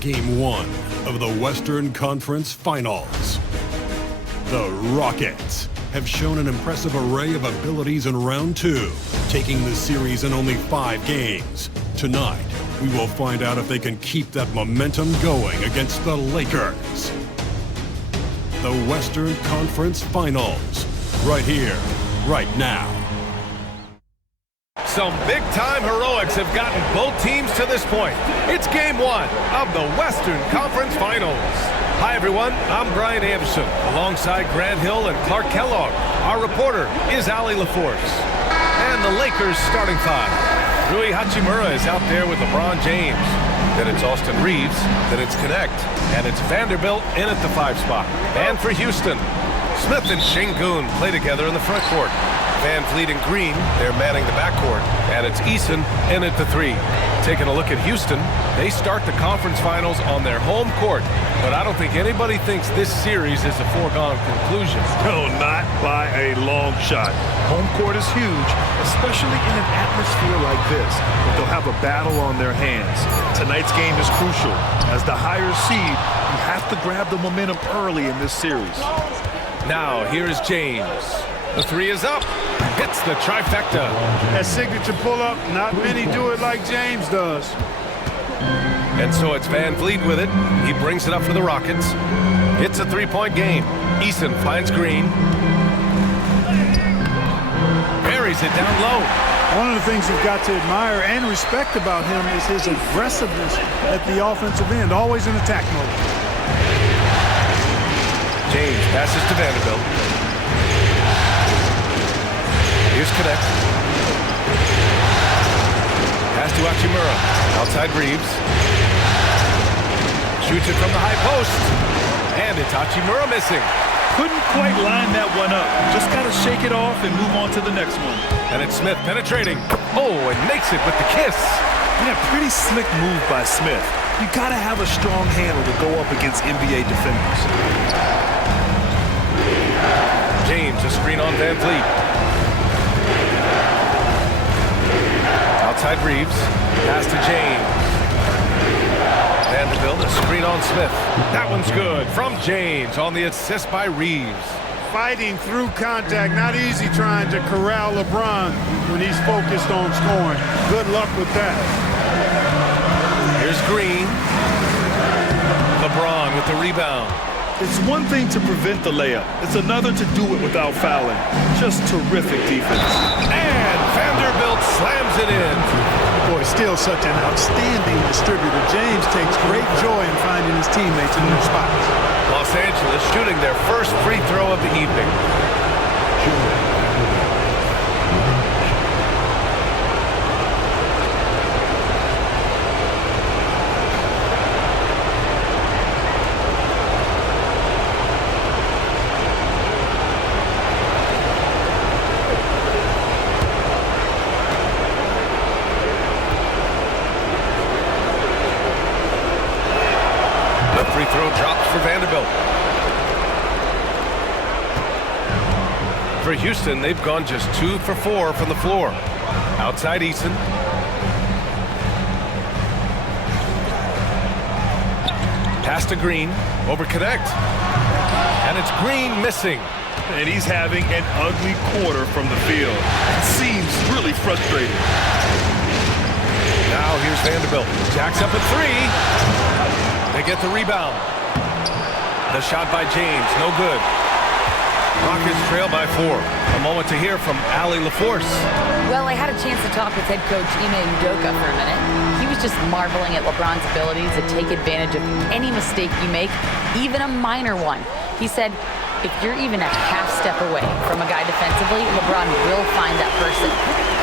Game 1 of the Western Conference Finals. The Rockets have shown an impressive array of abilities in round 2, taking the series in only 5 games. Tonight, we will find out if they can keep that momentum going against the Lakers. The Western Conference Finals, right here, right now. Some big-time heroics have gotten both teams to this point. It's Game 1 of the Western Conference Finals. Hi, everyone. I'm Brian Anderson, alongside Grant Hill and Clark Kellogg. Our reporter is Allie LaForce. And the Lakers starting 5. Rui Hachimura is out there with LeBron James. Then it's Austin Reeves. Then it's Connect. And it's Vanderbilt in at the 5 spot. And for Houston, Smith and Şengün play together in the front court. Van Vliet and Green, they're manning the backcourt. And it's Eason in at the 3. Taking a look at Houston, they start the conference finals on their home court. But I don't think anybody thinks this series is a foregone conclusion. No, not by a long shot. Home court is huge, especially in an atmosphere like this. But they'll have a battle on their hands. Tonight's game is crucial. As the higher seed, you have to grab the momentum early in this series. Now, here's James. The 3 is up. Hits the trifecta. That signature pull-up, not many do it like James does. And so it's Van Vliet with it. He brings it up for the Rockets. It's a 3-point game. Eason finds Green. Buries it down low. One of the things you've got to admire and respect about him is his aggressiveness at the offensive end, always in attack mode. James passes to Vanderbilt. Here's Connect. Pass to Hachimura. Outside Reeves. Shoots it from the high post. And it's Hachimura missing. Couldn't quite line that one up. Just got to shake it off and move on to the next one. And it's Smith penetrating. Oh, and makes it with the kiss. Yeah, pretty slick move by Smith. You got to have a strong handle to go up against NBA defenders. James, a screen on Van Vliet. Outside Reeves. Pass to James. Vanderbilt, a screen on Smith. That one's good from James on the assist by Reeves. Fighting through contact, not easy trying to corral LeBron when he's focused on scoring. Good luck with that. Here's Green. LeBron with the rebound. It's one thing to prevent the layup. It's another to do it without fouling. Just terrific defense. And Vanderbilt slams it in. Boy, still such an outstanding distributor. James takes great joy in finding his teammates in their spots. Los Angeles shooting their first free throw of the evening. Free throw drops for Vanderbilt. For Houston, they've gone just 2 for 4 from the floor. Outside Eason. Pass to Green. Over Connect. And it's Green missing. And he's having an ugly quarter from the field. It seems really frustrating. Now here's Vanderbilt. Jacks up a 3. They get the rebound. The shot by James, no good. Rockets trail by 4. A moment to hear from Allie LaForce. Well, I had a chance to talk with head coach Ime Udoka for a minute. He was just marveling at LeBron's ability to take advantage of any mistake you make, even a minor one. He said, if you're even a half step away from a guy defensively, LeBron will find that person.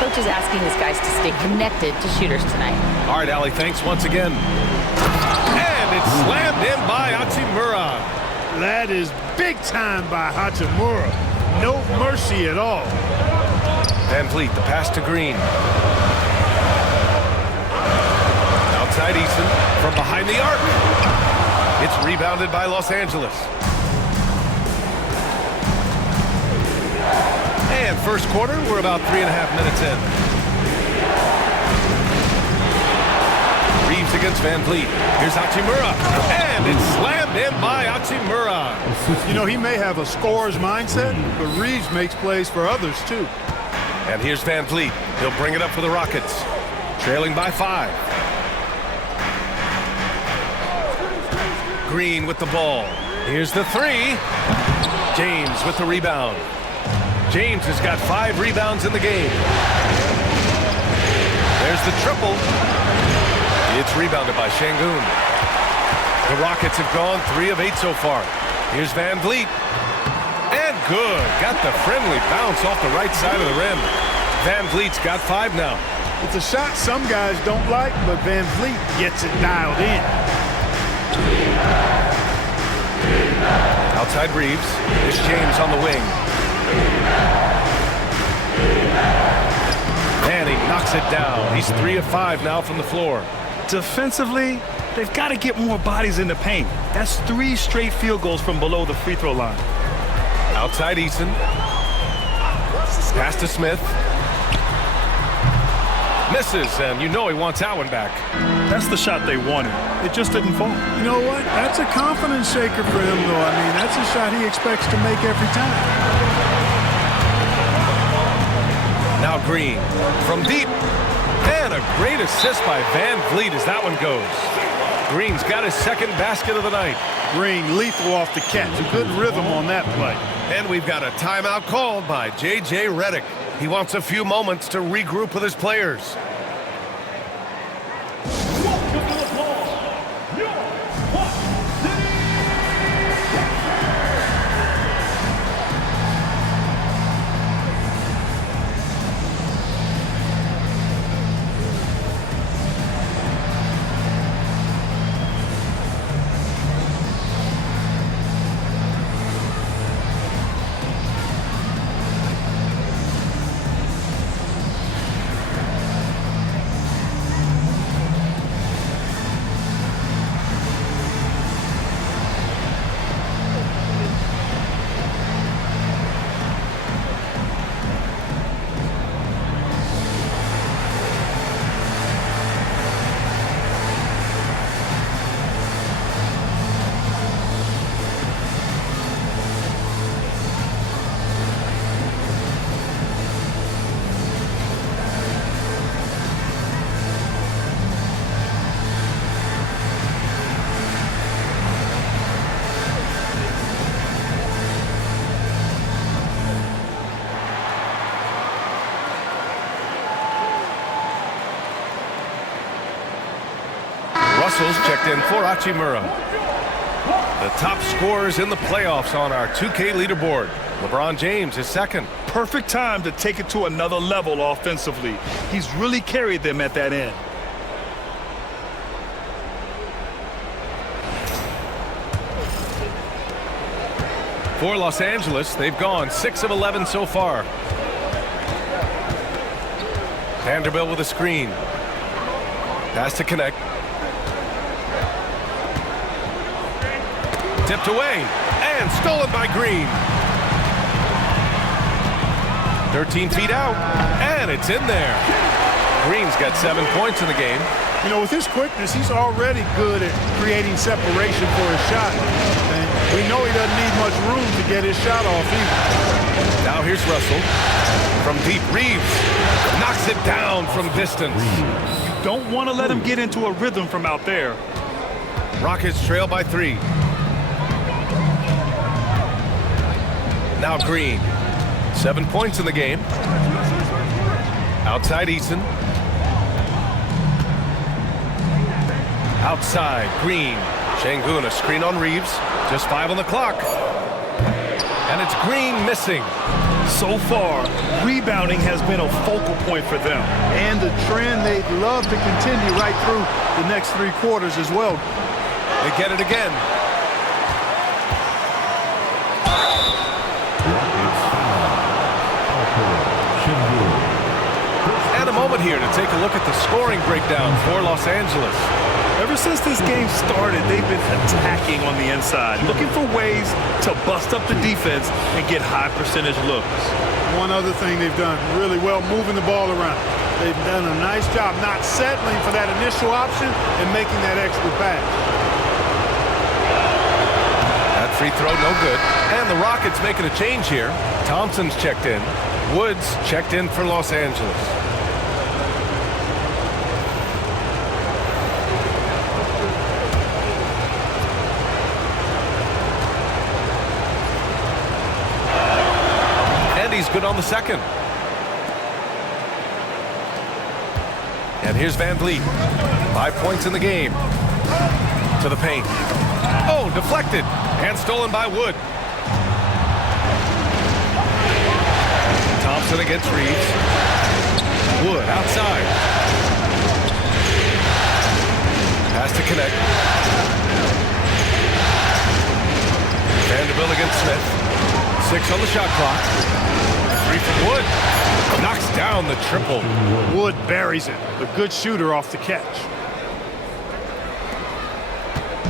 Coach is asking his guys to stay connected to shooters tonight. All right, Allie, thanks once again. And it's slammed in by Hachimura. That is big time by Hachimura. No mercy at all. Van Vliet, the pass to Green. Outside Eason from behind the arc. It's rebounded by Los Angeles. And first quarter, we're about 3.5 minutes in. Reeves against Van Vliet. Here's Hachimura, and it's slammed in by Hachimura. You know, he may have a scorer's mindset, but Reeves makes plays for others, too. And here's Van Vliet. He'll bring it up for the Rockets, trailing by 5. Green with the ball. Here's the 3. James with the rebound. James has got 5 rebounds in the game. There's the triple. It's rebounded by Şengün. The Rockets have gone 3 of 8 so far. Here's Van Vliet. And good. Got the friendly bounce off the right side of the rim. Van Vliet's got 5 now. It's a shot some guys don't like, but Van Vliet gets it dialed in. Outside Reeves. Here's James on the wing. And he knocks it down. He's 3 of 5 now from the floor. Defensively, they've got to get more bodies in the paint. That's 3 straight field goals from below the free throw line. Outside Eason. Pass to Smith. Misses, and you know he wants that one back. That's the shot they wanted. It just didn't fall. You know what? That's a confidence shaker for him, though. I mean, that's a shot he expects to make every time. Now Green from deep. And a great assist by Van Vliet as that one goes. Green's got his 2nd basket of the night. Green lethal off the catch. A good rhythm on that play. And we've got a timeout called by J.J. Redick. He wants a few moments to regroup with his players. Russell's checked in for Hachimura. The top scorers in the playoffs on our 2K leaderboard. LeBron James is 2nd. Perfect time to take it to another level offensively. He's really carried them at that end. For Los Angeles, they've gone 6 of 11 so far. Vanderbilt with a screen. Pass to connect. Tipped away and stolen by Green. 13 feet out, and it's in there. Green's got 7 points in the game. You know, with his quickness, he's already good at creating separation for his shot. And we know he doesn't need much room to get his shot off either. Now here's Russell. From deep, Reeves knocks it down from distance. You don't want to let him get into a rhythm from out there. Rockets trail by 3. Now Green. 7 points in the game. Outside Eason. Outside Green. Şengün, a screen on Reeves. Just 5 on the clock. And it's Green missing. So far, rebounding has been a focal point for them. And the trend they'd love to continue right through the next 3 quarters as well. They get it again. And a moment here to take a look at the scoring breakdown for Los Angeles. Ever since this game started, they've been attacking on the inside, looking for ways to bust up the defense and get high percentage looks. One other thing they've done really well, moving the ball around. They've done a nice job not settling for that initial option and making that extra pass. That free throw, no good. And the Rockets making a change here. Thompson's checked in. Woods checked in for Los Angeles. And he's good on the second. And here's Van Vliet. 5 points in the game. To the paint. Oh, deflected. And stolen by Wood. Thompson against Reeves. Wood outside. Pass to connect. Vanderbilt against Smith. 6 on the shot clock. 3 from Wood. Knocks down the triple. Wood buries it. A good shooter off the catch.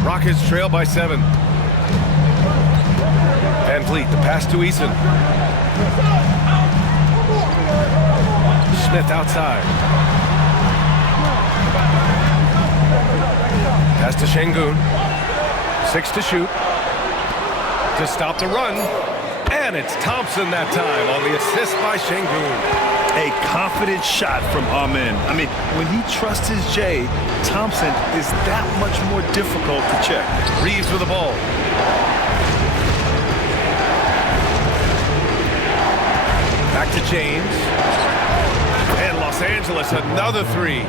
Rockets trail by 7. Van Vliet, the pass to Eason. Smith outside. Pass to Şengün. 6 to shoot. To stop the run. And it's Thompson that time on the assist by Şengün. A confident shot from Amin. I mean, when he trusts his J, Thompson is that much more difficult to check. Reeves with the ball. Back to James. And Los Angeles, another 3.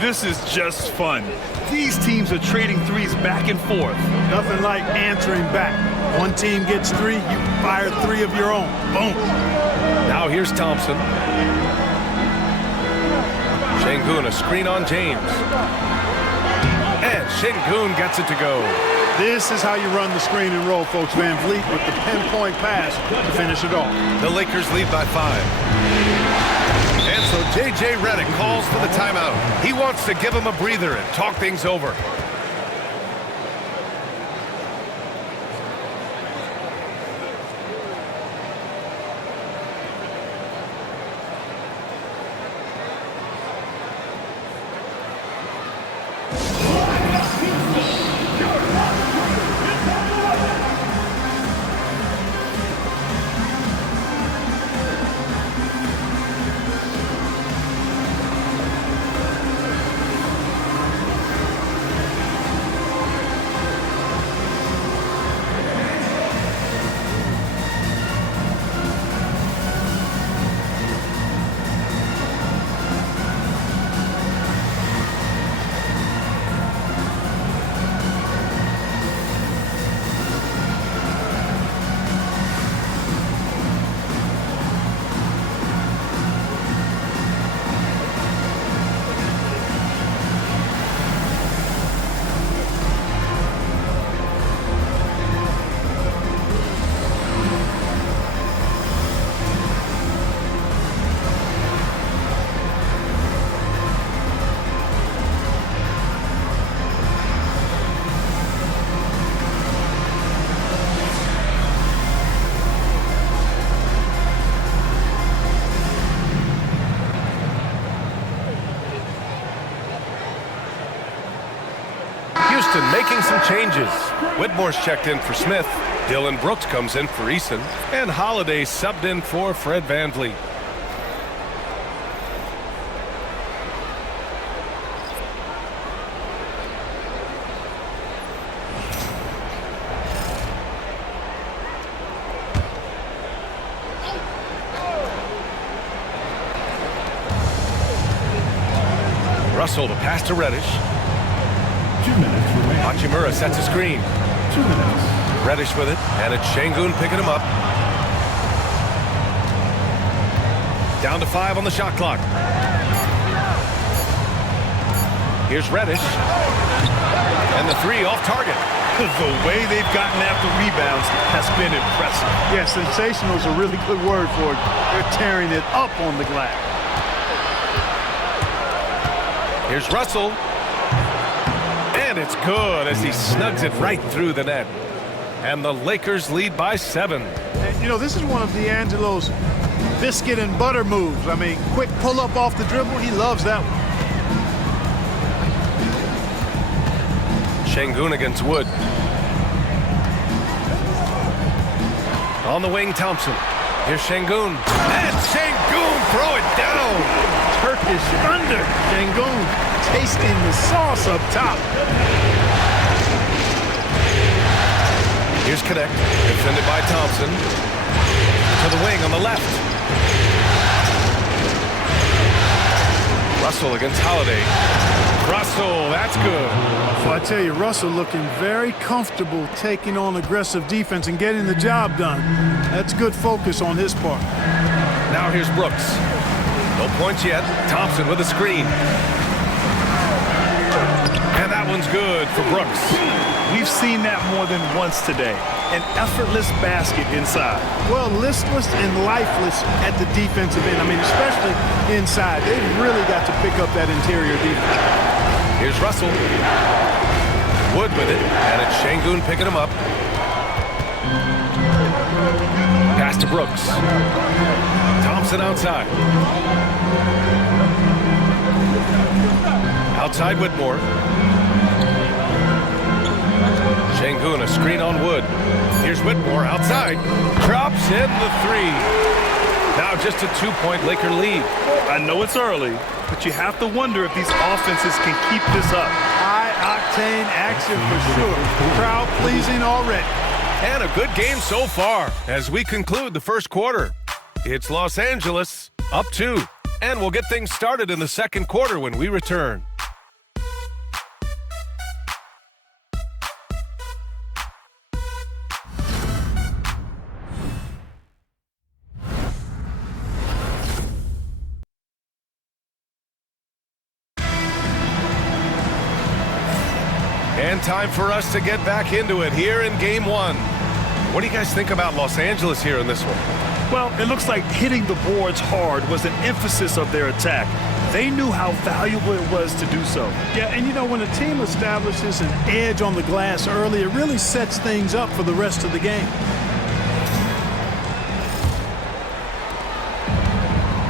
This is just fun. These teams are trading threes back and forth. Nothing like answering back. One team gets 3, you fire 3 of your own. Boom. Now here's Thompson. Şengün, a screen on James. And Şengün gets it to go. This is how you run the screen and roll, folks. Van Vliet with the pinpoint pass to finish it off. The Lakers lead by 5. And so J.J. Redick calls for the timeout. He wants to give him a breather and talk things over. Making some changes. Whitmore's checked in for Smith. Dillon Brooks comes in for Eason. And Holiday subbed in for Fred Van Vliet. Russell to pass to Reddish. 2 minutes remaining. Hachimura sets a screen. 2 minutes. Reddish with it, and it's Şengün picking him up. Down to 5 on the shot clock. Here's Reddish. And the 3 off target. The way they've gotten after rebounds has been impressive. Yeah, sensational is a really good word for it. They're tearing it up on the glass. Here's Russell. And it's good as he snugs it right through the net. And the Lakers lead by 7. And, you know, this is one of D'Angelo's biscuit and butter moves. I mean, quick pull-up off the dribble. He loves that one. Şengün against Wood. On the wing, Thompson. Here's Şengün. And Şengün throw it down. Turkish thunder. Şengün tasting the sauce up top. Here's Connect, defended by Thompson. To the wing on the left. Russell against Holiday. Russell, that's good. Well, I tell you, Russell looking very comfortable taking on aggressive defense and getting the job done. That's good focus on his part. Now here's Brooks. No points yet. Thompson with a screen. And that one's good for Brooks. We've seen that more than once today. An effortless basket inside. Well, listless and lifeless at the defensive end. I mean, especially inside. They've really got to pick up that interior defense. Here's Russell. Wood with it, and it's Şengün picking him up. Pass to Brooks. Thompson outside. Outside Whitmore. Şengün, a screen on Wood. Here's Whitmore outside. Drops in the three. Now just a 2-point Laker lead. I know it's early, but you have to wonder if these offenses can keep this up. High-octane action for sure. Crowd-pleasing already. And a good game so far as we conclude the first quarter. It's Los Angeles up 2, and we'll get things started in the second quarter when we return. And time for us to get back into it here in Game 1. What do you guys think about Los Angeles here in this one? Well, it looks like hitting the boards hard was an emphasis of their attack. They knew how valuable it was to do so. Yeah, and you know, when a team establishes an edge on the glass early, it really sets things up for the rest of the game.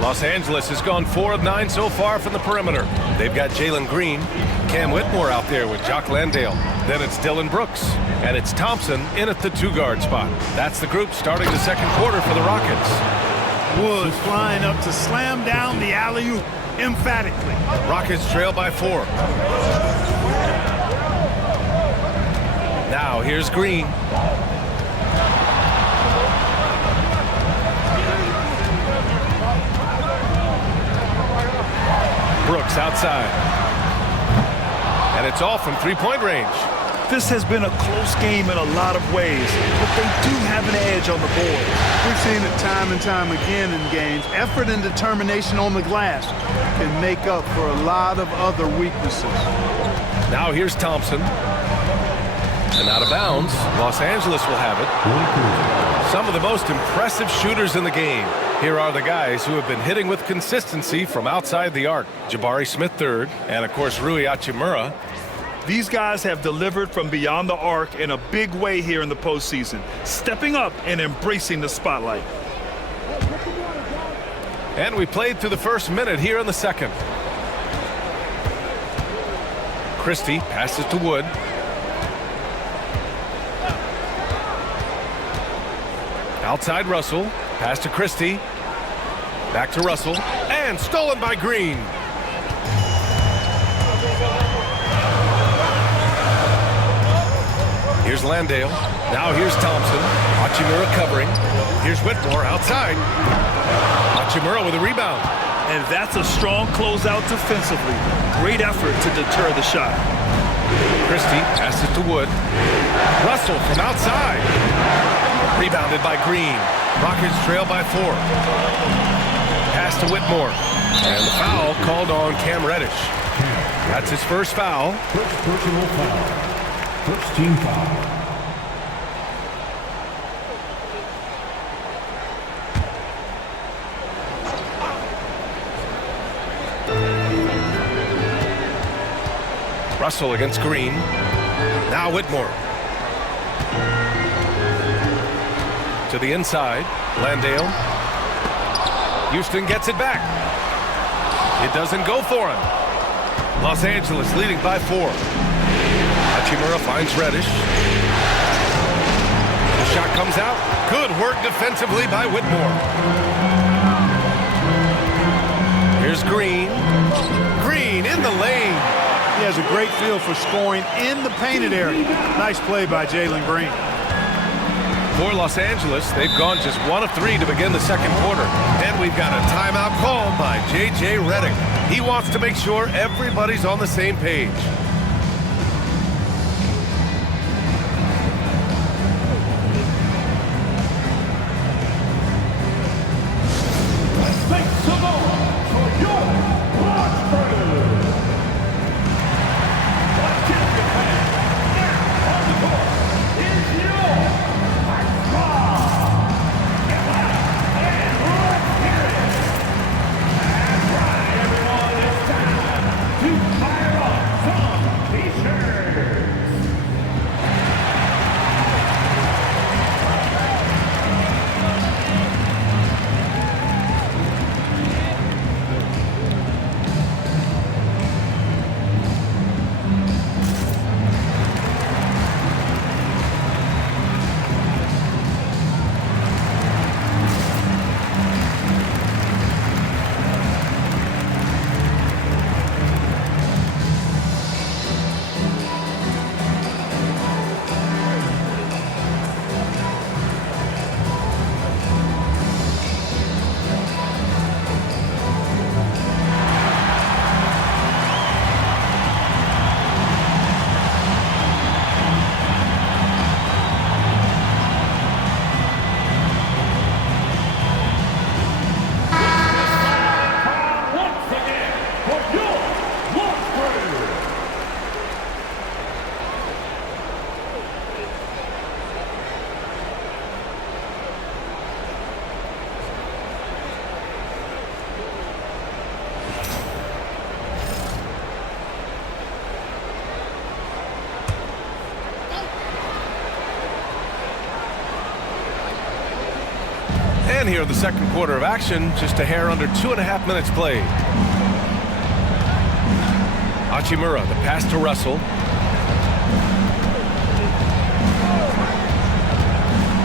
Los Angeles has gone 4 of 9 so far from the perimeter. They've got Jalen Green, Cam Whitmore out there with Jock Landale. Then it's Dylan Brooks, and it's Thompson in at the 2-guard spot. That's the group starting the second quarter for the Rockets. Wood flying up to slam down the alley-oop emphatically. Rockets trail by 4. Now here's Green. Brooks outside. And it's all from 3-point range. This has been a close game in a lot of ways, but they do have an edge on the board. We've seen it time and time again in games. Effort and determination on the glass can make up for a lot of other weaknesses. Now here's Thompson. And out of bounds, Los Angeles will have it. Some of the most impressive shooters in the game. Here are the guys who have been hitting with consistency from outside the arc. Jabari Smith third, and of course Rui Hachimura. These guys have delivered from beyond the arc in a big way here in the postseason, stepping up and embracing the spotlight. And we played through the first minute here in the second. Christie passes to Wood. Outside Russell, pass to Christie. Back to Russell, and stolen by Green. Here's Landale. Now here's Thompson. Hachimura covering. Here's Whitmore outside. Hachimura with a rebound. And that's a strong closeout defensively. Great effort to deter the shot. Christie passes to Wood. Russell from outside. Rebounded by Green. Rockets trail by 4. Pass to Whitmore. And the foul called on Cam Reddish. That's his first foul. First personal foul. First team foul. Russell against Green. Now Whitmore. To the inside. Landale. Houston gets it back. It doesn't go for him. Los Angeles leading by 4. Hachimura finds Reddish. The shot comes out. Good work defensively by Whitmore. Here's Green. Green in the lane. He has a great feel for scoring in the painted area. Nice play by Jalen Green. For Los Angeles, they've gone just 1 of 3 to begin the second quarter. And we've got a timeout called by J.J. Redick. He wants to make sure everybody's on the same page. And here in the second quarter of action, just a hair under 2.5 minutes played. Hachimura, the pass to Russell.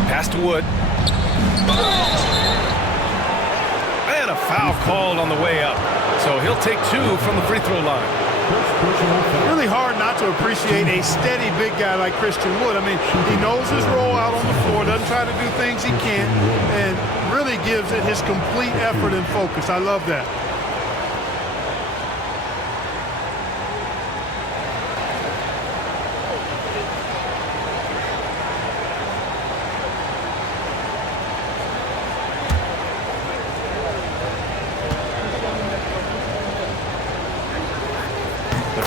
Pass to Wood. And a foul called on the way up. So he'll take 2 from the free throw line. Really hard not to appreciate a steady big guy like Christian Wood. I mean, he knows his role out on the floor, doesn't try to do things he can't, and really gives it his complete effort and focus. I love that.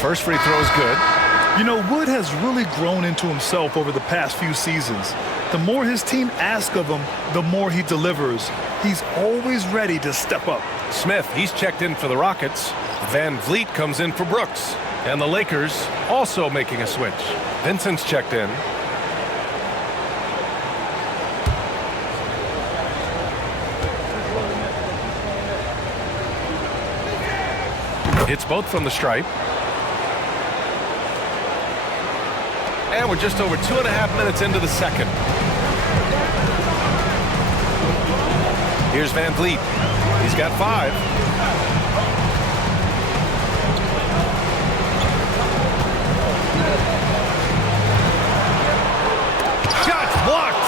First free throw is good. You know, Wood has really grown into himself over the past few seasons. The more his team asks of him, the more he delivers. He's always ready to step up. Smith, he's checked in for the Rockets. Van Vliet comes in for Brooks. And the Lakers also making a switch. Vincent's checked in. Hits both from the stripe. And we're just over 2.5 minutes into the second. Here's Van Vliet. He's got 5. Shots blocked.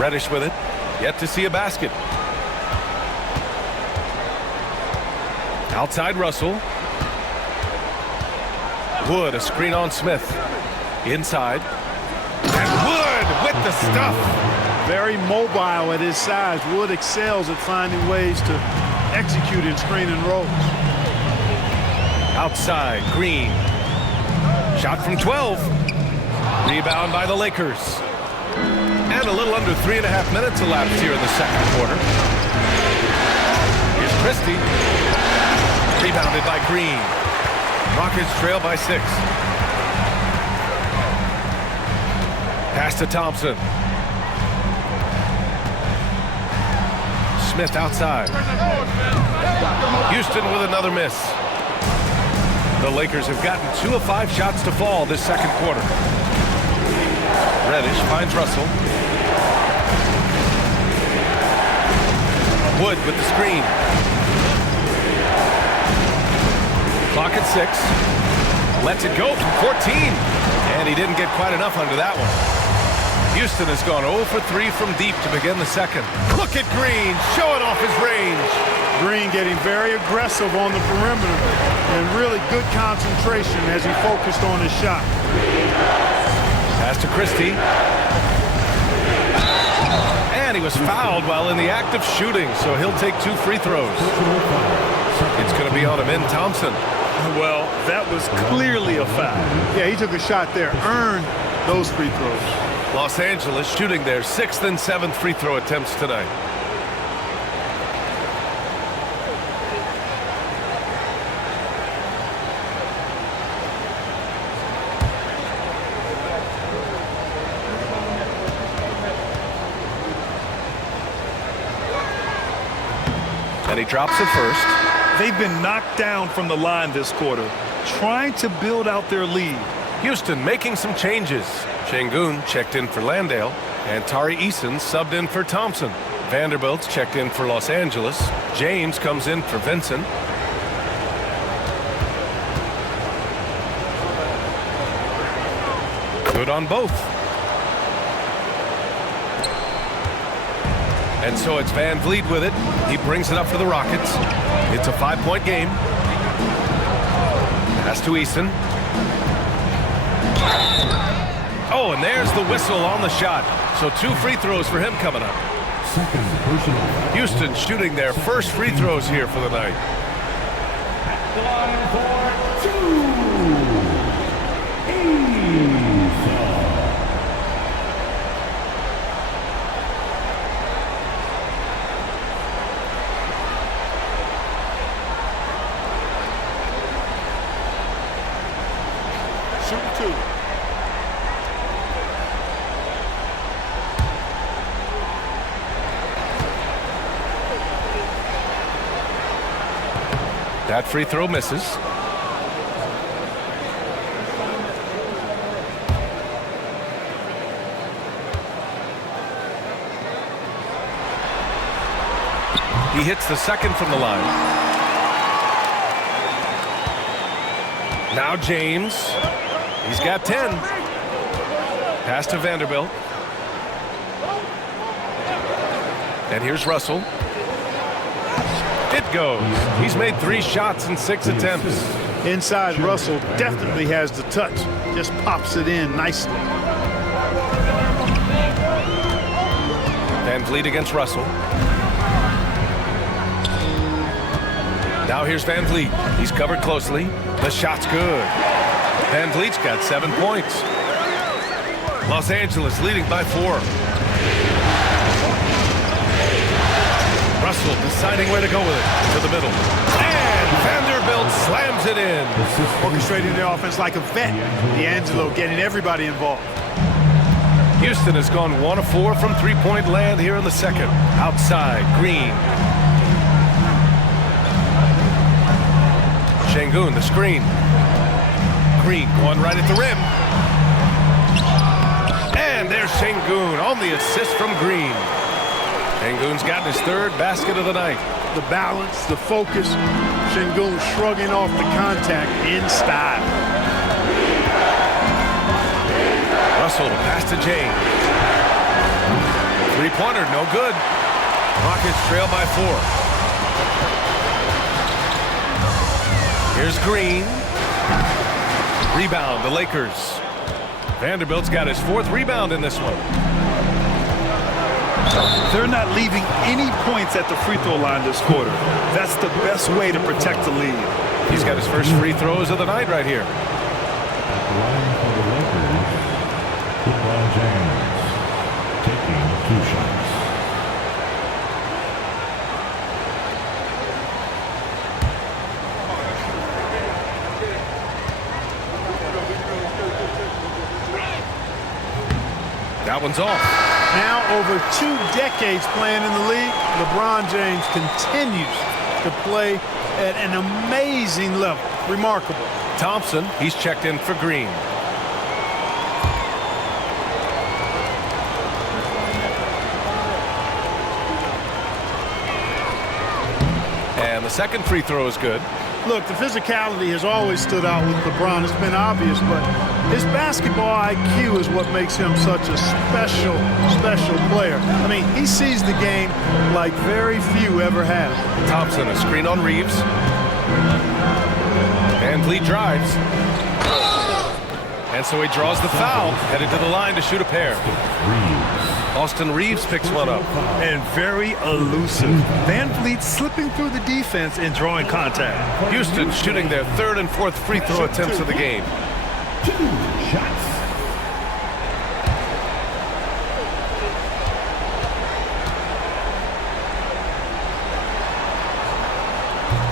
Reddish with it. Yet to see a basket. Outside Russell. Wood, a screen on Smith. Inside. And Wood with the stuff. Very mobile at his size. Wood excels at finding ways to execute in screen and rolls. Outside, Green. Shot from 12. Rebound by the Lakers. And a little under 3.5 minutes elapsed here in the second quarter. Here's Christie. Rebounded by Green. Rockets trail by 6. Pass to Thompson. Naismith outside. Houston with another miss. The Lakers have gotten 2 of 5 shots to fall this second quarter. Reddish finds Russell. Wood with the screen. Clock at 6. Lets it go from 14. And he didn't get quite enough under that one. Houston has gone 0 for 3 from deep to begin the second. Look at Green showing off his range. Green getting very aggressive on the perimeter and really good concentration as he focused on his shot. Pass to Christie. And he was fouled while in the act of shooting, so he'll take 2 free throws. It's going to be on Amin Thompson. Well, that was clearly a foul. Yeah, he took a shot there, earned those free throws. Los Angeles shooting their 6th and 7th free throw attempts tonight. And he drops it first. They've been knocked down from the line this quarter, trying to build out their lead. Houston making some changes. Şengün checked in for Landale, and Tari Eason subbed in for Thompson. Vanderbilt's checked in for Los Angeles. James comes in for Vincent. Good on both. And so it's Van Vliet with it. He brings it up for the Rockets. It's a 5-point game. Pass to Eason. Oh, and there's the whistle on the shot. So 2 free throws for him coming up. Houston shooting their first free throws here for the night. At the line for 2. Shoot 2. That free throw misses. He hits the second from the line. Now James. He's got 10. Pass to Vanderbilt. And here's Russell. It goes. He's made 3 shots in 6 attempts. Inside, Russell definitely has the touch. Just pops it in nicely. Van Vliet against Russell. Now here's Van Vliet. He's covered closely. The shot's good. Van Vliet's got 7 points. Los Angeles leading by 4. Russell deciding where to go with it. To the middle. And Vanderbilt slams it in. Orchestrating the offense like a vet. D'Angelo getting everybody involved. Houston has gone 1 of 4 from 3-point land here in the second. Outside, Green. Şengün, the screen. Green going right at the rim. And there's Şengün on the assist from Green. Şengün's gotten his 3rd basket of the night. The balance, the focus. Şengün shrugging off the contact in style. Russell pass to James. 3-pointer, no good. Rockets trail by 4. Here's Green. Rebound, the Lakers. Vanderbilt's got his 4th rebound in this one. They're not leaving any points at the free throw line this quarter. That's the best way to protect the lead. He's got his first free throws of the night right here. At the line for the Lakers, LeBron James taking 2 shots. That one's off. Now over 2 decades playing in the league, LeBron James continues to play at an amazing level. Remarkable. Thompson, he's checked in for Green. And the second free throw is good. Look, the physicality has always stood out with LeBron. It's been obvious, but his basketball IQ is what makes him such a special player. I mean, he sees the game like very few ever have. Thompson, a screen on Reeves. Van Vliet drives. And so he draws the foul, headed to the line to shoot a pair. Austin Reeves picks one up. And very elusive. Van Vliet slipping through the defense and drawing contact. Houston shooting their 3rd and 4th free throw attempts of the game. 2 shots.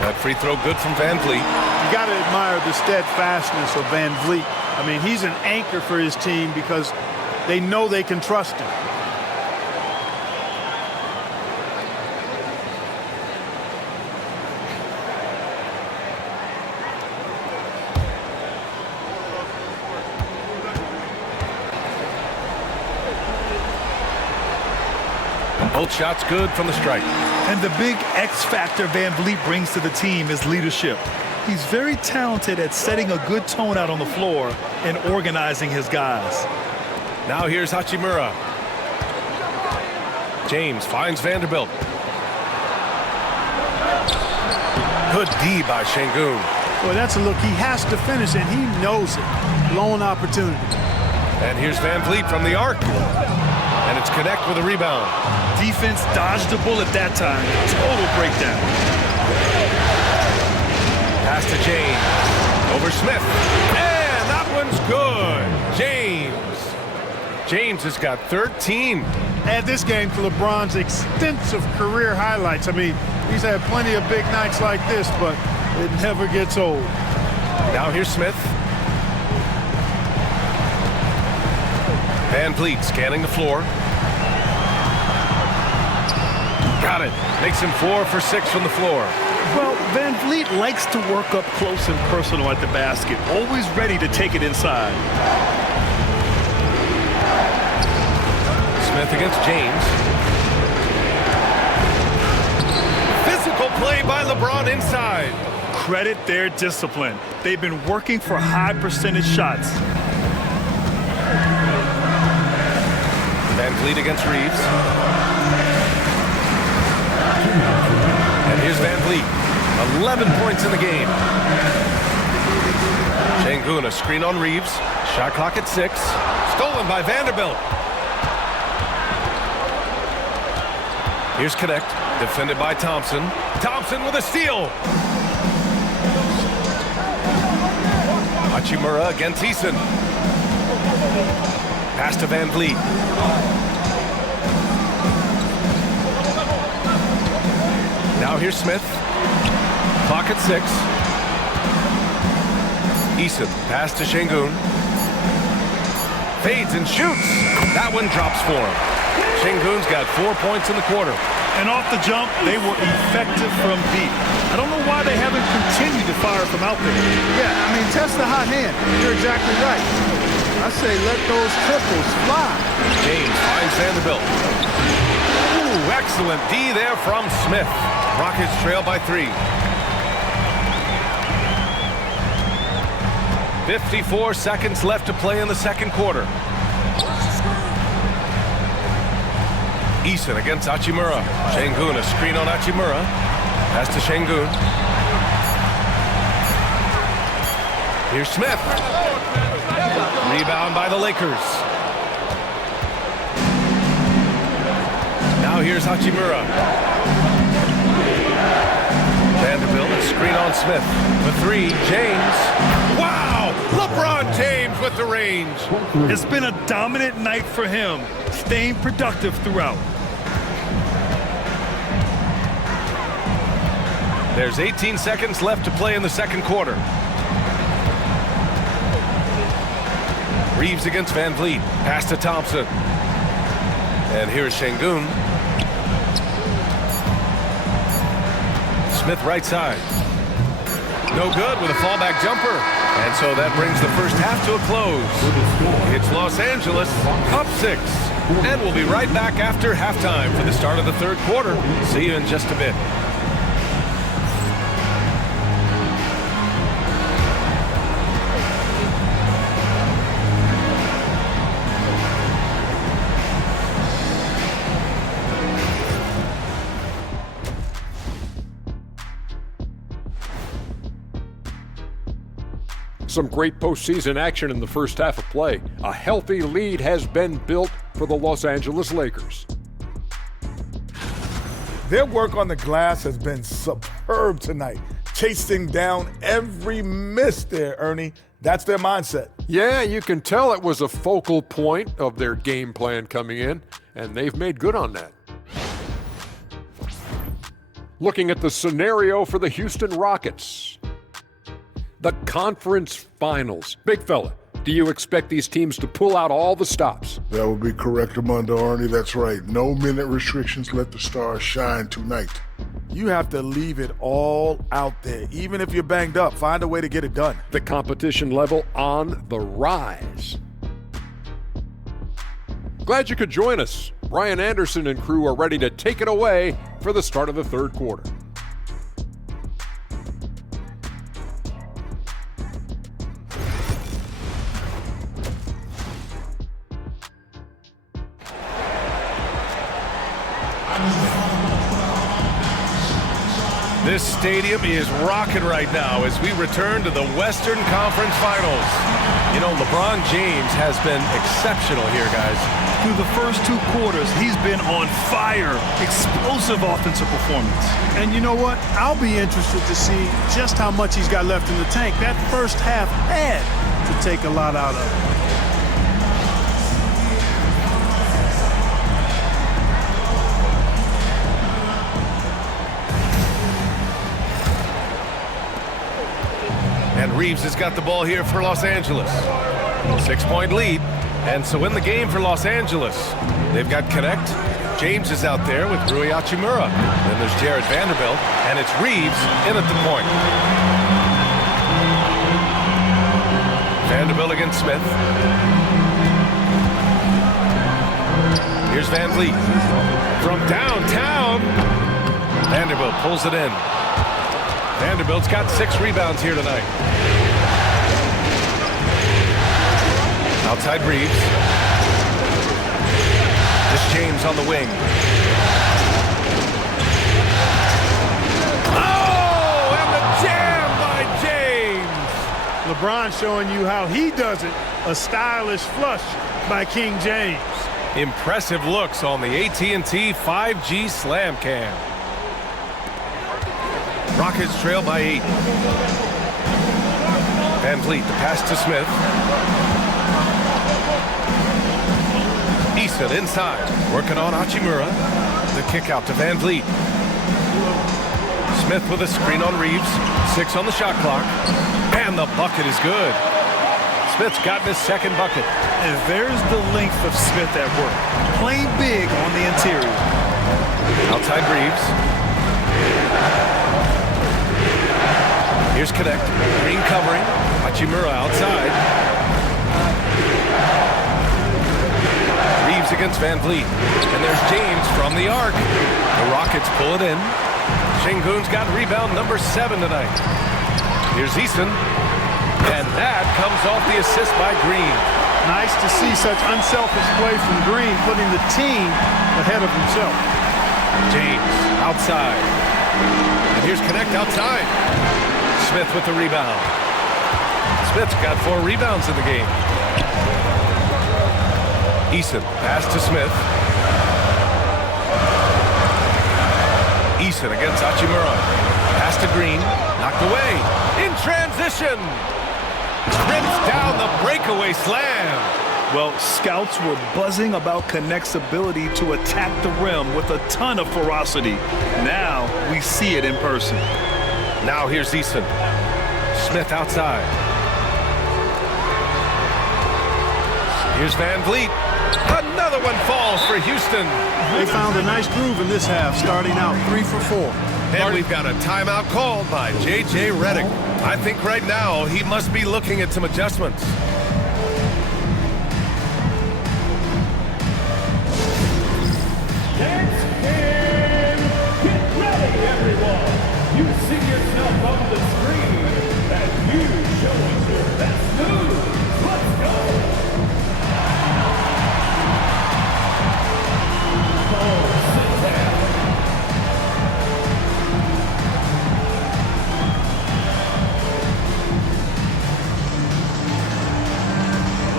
That free throw good from Van Vliet. You got to admire the steadfastness of Van Vliet. I mean, he's an anchor for his team because they know they can trust him. Both shots good from the strike. And the big X factor Van Vliet brings to the team is leadership. He's very talented at setting a good tone out on the floor and organizing his guys. Now here's Hachimura. James finds Vanderbilt. Good D by Şengün. Boy, that's a look he has to finish, and he knows it. Lone opportunity. And here's Van Vliet from the arc. And it's Connect with a rebound. Defense dodged the bullet that time. Total breakdown. Pass to James. Over Smith. And that one's good. James has got 13. Add this game to LeBron's extensive career highlights. I mean, he's had plenty of big nights like this, but it never gets old. Now here's Smith. Van Vliet scanning the floor. Got it. Makes him 4 for 6 from the floor. Well, Van Vliet likes to work up close and personal at the basket, always ready to take it inside. Smith against James. Physical play by LeBron inside. Credit their discipline. They've been working for high percentage shots. Van Vliet against Reeves. And here's Van Vliet. 11 points in the game. Şengün, a screen on Reeves. Shot clock at 6. Stolen by Vanderbilt. Here's Connect. Defended by Thompson. Thompson with a steal. Hachimura against Eason. Pass to Van Vliet. Now here's Smith. Clock at 6. Eason, pass to Şengün. Fades and shoots. That one drops for him. Şengün's got 4 points in the quarter. And off the jump, they were effective from deep. I don't know why they haven't continued to fire from out there. Yeah, I mean, test the hot hand. You're exactly right. I say let those triples fly. James finds Vanderbilt. Ooh, excellent D there from Smith. Rockets trail by 3. 54 seconds left to play in the second quarter. Eason against Hachimura. Şengün, a screen on Hachimura. Pass to Şengün. Here's Smith. Rebound by the Lakers. Now here's Hachimura. Vanderbilt, a screen on Smith. For 3, James. Wow! LeBron James with the range. It's been a dominant night for him, staying productive throughout. There's 18 seconds left to play in the second quarter. Reeves against Van Vliet. Pass to Thompson. And here's Şengün. Smith right side. No good with a fallback jumper. And so that brings the first half to a close. It's Los Angeles up 6. And we'll be right back after halftime for the start of the third quarter. See you in just a bit. Some great postseason action in the first half of play. A healthy lead has been built for the Los Angeles Lakers. Their work on the glass has been superb tonight, chasing down every miss there, Ernie. That's their mindset. Yeah, you can tell it was a focal point of their game plan coming in, and they've made good on that. Looking at the scenario for the Houston Rockets. The conference finals. Big fella, do you expect these teams to pull out all the stops? That would be correct, Armando, Arnie. That's right. No minute restrictions. Let the stars shine tonight. You have to leave it all out there. Even if you're banged up, find a way to get it done. The competition level on the rise. Glad you could join us. Brian Anderson and crew are ready to take it away for the start of the third quarter. This stadium is rocking right now as we return to the Western Conference Finals. You know, LeBron James has been exceptional here, guys. Through the first 2 quarters, he's been on fire. Explosive offensive performance. And you know what? I'll be interested to see just how much he's got left in the tank. That first half had to take a lot out of it. And Reeves has got the ball here for Los Angeles. 6-point lead. And so in the game for Los Angeles, they've got Connect. James is out there with Rui Hachimura. Then there's Jared Vanderbilt. And it's Reeves in at the point. Vanderbilt against Smith. Here's Van Vliet. From downtown. Vanderbilt pulls it in. Vanderbilt's got 6 rebounds here tonight. Outside Reeves. This James on the wing. Oh, and the jam by James. LeBron showing you how he does it. A stylish flush by King James. Impressive looks on the AT&T 5G Slam Cam. Rockets trail by 8. Van Vliet, the pass to Smith. Eason inside, working on Hachimura. The kick out to Van Vliet. Smith with a screen on Reeves. 6 on the shot clock. And the bucket is good. Smith's gotten his second bucket. And there's the length of Smith at work. Playing big on the interior. Outside Reeves. Here's Connect. Green covering. Hachimura outside. Reeves against Van Vliet. And there's James from the arc. The Rockets pull it in. Şengün's got rebound number 7 tonight. Here's Eason. And that comes off the assist by Green. Nice to see such unselfish play from Green, putting the team ahead of himself. James outside. And here's Connect outside. Smith with the rebound. Smith's got 4 rebounds in the game. Eason, pass to Smith. Eason against Hachimura. Pass to Green, knocked away. In transition. Rips down the breakaway slam. Well, scouts were buzzing about Connect's ability to attack the rim with a ton of ferocity. Now we see it in person. Now here's Eason. Smith outside. Here's Van Vliet. Another one falls for Houston. They found a nice groove in this half, starting out 3 for 4. And we've got a timeout called by J.J. Redick. I think right now he must be looking at some adjustments. Dance in. Get ready, everyone. You see yourself on the screen and you show us your best moves. Let's go. Oh, sit down.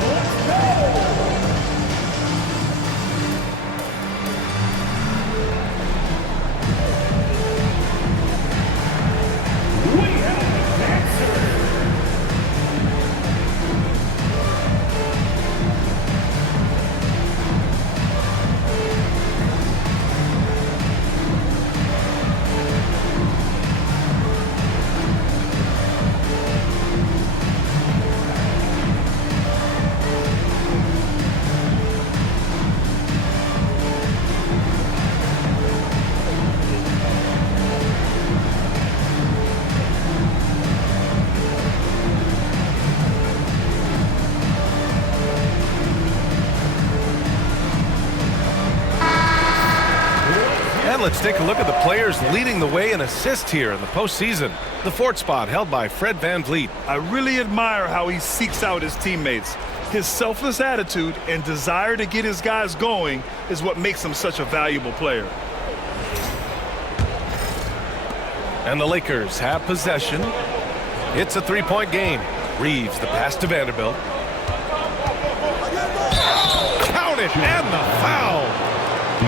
Let's go. We have a dancer. And let's take a look at the players leading the way in assists here in the postseason. The fourth spot held by Fred VanVleet. I really admire how he seeks out his teammates. His selfless attitude and desire to get his guys going is what makes him such a valuable player. And the Lakers have possession. It's a three-point game. Reeves, the pass to Vanderbilt. Count it, and the foul.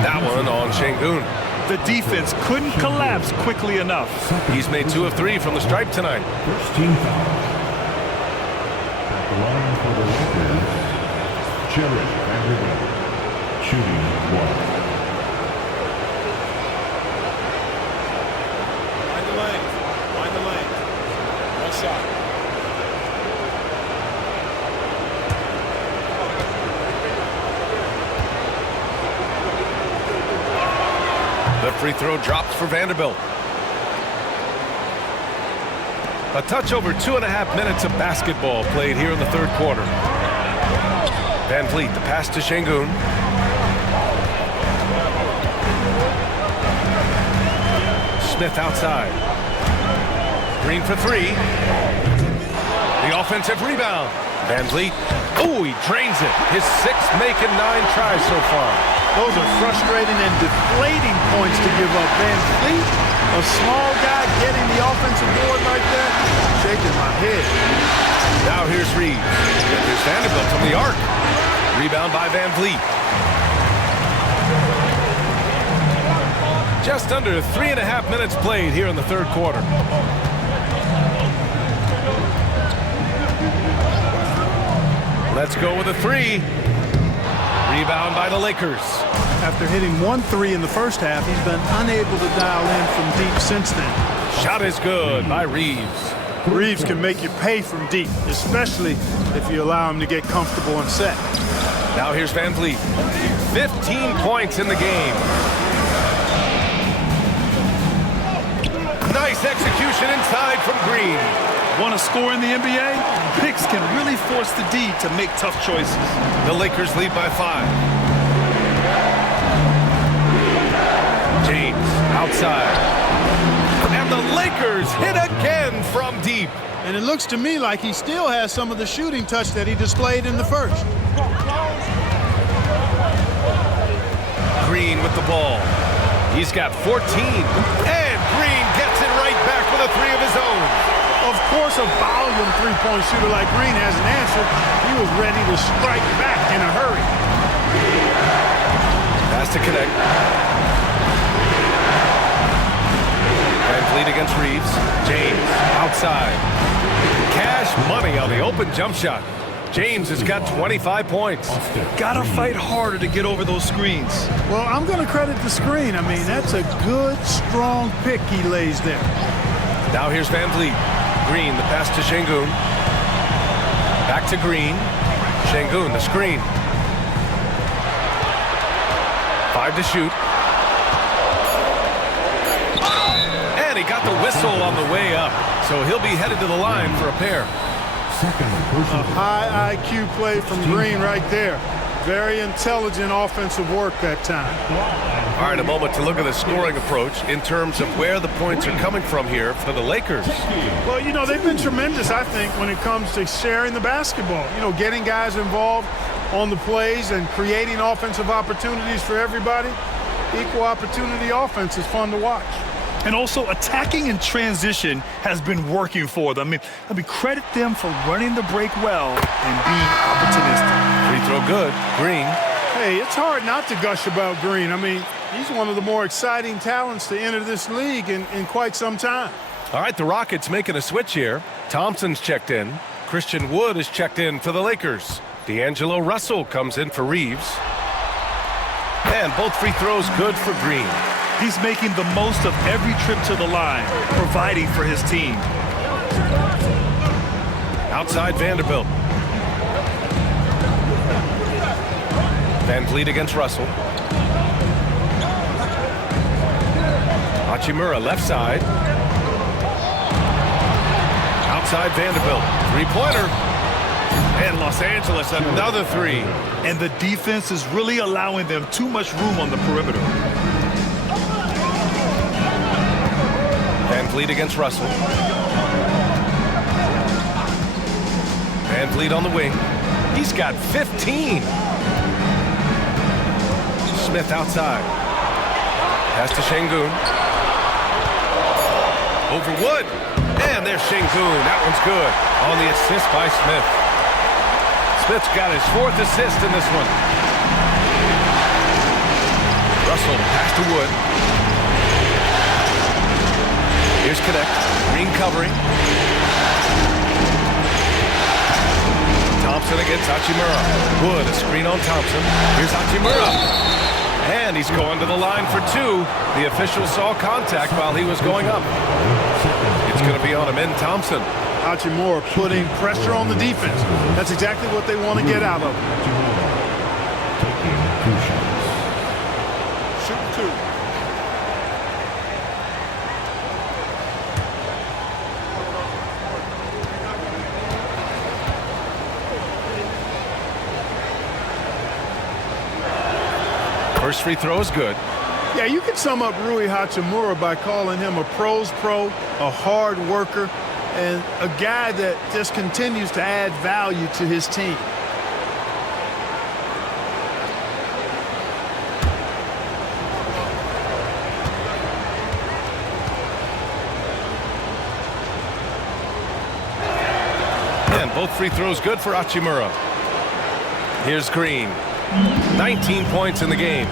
That one on Şengün. The defense couldn't collapse quickly enough. He's made 2 of 3 from the stripe tonight. First team foul. At the line for the Lakers, Jared Vanderbilt, shooting 1. Find the lane. Find the lane. One shot. The free throw drops for Vanderbilt. A touch over 2.5 minutes of basketball played here in the third quarter. VanVleet, the pass to Şengün. Smith outside. Green for 3. The offensive rebound. VanVleet. Oh, he drains it. His 6th making 9 tries so far. Those are frustrating and deflating points to give up. VanVleet, a small guy getting the offensive board like that, shaking my head. Now here's Reeves. And here's Vanderbilt from the arc. Rebound by VanVleet. Just under 3.5 minutes played here in the third quarter. Let's go with a 3. Rebound by the Lakers. After hitting 1 3 in the first half, he's been unable to dial in from deep since then. Shot is good by Reeves. Reeves can make you pay from deep, especially if you allow him to get comfortable and set. Now here's VanVleet. 15 points in the game. Nice execution inside from Green. Want to score in the NBA? Picks can really force the D to make tough choices. The Lakers lead by 5. James outside. And the Lakers hit again from deep. And it looks to me like he still has some of the shooting touch that he displayed in the first. Green with the ball. He's got 14. And Green gets it right back with a 3 of his own. Of course, a volume three-point shooter like Green has an answer. He was ready to strike back in a hurry. Pass to connect. VanVleet against Reeves. James outside. Cash money on the open jump shot. James has got 25 points. Gotta fight harder to get over those screens. Well, I'm going to credit the screen. I mean, that's a good, strong pick he lays there. Now here's VanVleet. Green, the pass to Şengün. Back to Green. Şengün, the screen. 5 to shoot. And he got the whistle on the way up. So he'll be headed to the line for a pair. A high IQ play from Green right there. Very intelligent offensive work that time. All right, a moment to look at the scoring approach in terms of where the points are coming from here for the Lakers. Well, you know, they've been tremendous, I think, when it comes to sharing the basketball. You know, getting guys involved on the plays and creating offensive opportunities for everybody. Equal opportunity offense is fun to watch. And also, attacking in transition has been working for them. I mean, credit them for running the break well and being opportunistic. Free throw good. Green. Hey, it's hard not to gush about Green. I mean, he's one of the more exciting talents to enter this league in quite some time. All right, the Rockets making a switch here. Thompson's checked in. Christian Wood is checked in for the Lakers. D'Angelo Russell comes in for Reeves. And both free throws good for Green. He's making the most of every trip to the line, providing for his team. Outside Vanderbilt. Van Vliet against Russell. Hachimura left side. Outside Vanderbilt. Three-pointer. And Los Angeles another three. And the defense is really allowing them too much room on the perimeter. Van Vliet against Russell. Van Vliet on the wing. He's got 15. Smith outside. Pass to Şengün. Over Wood. And there's Şengün. That one's good. On the assist by Smith. Smith's got his 4th assist in this one. Russell, pass to Wood. Here's Connect. Green covering. Thompson against Hachimura. Wood, a screen on Thompson. Here's Hachimura. And he's going to the line for 2. The official saw contact while he was going up. It's going to be on him in Thompson. Hachimura putting pressure on the defense. That's exactly what they want to get out of him. Shoot 2. First free throw is good. Yeah, you can sum up Rui Hachimura by calling him a pro's pro, a hard worker, and a guy that just continues to add value to his team. And both free throws good for Hachimura. Here's Green. 19 points in the game.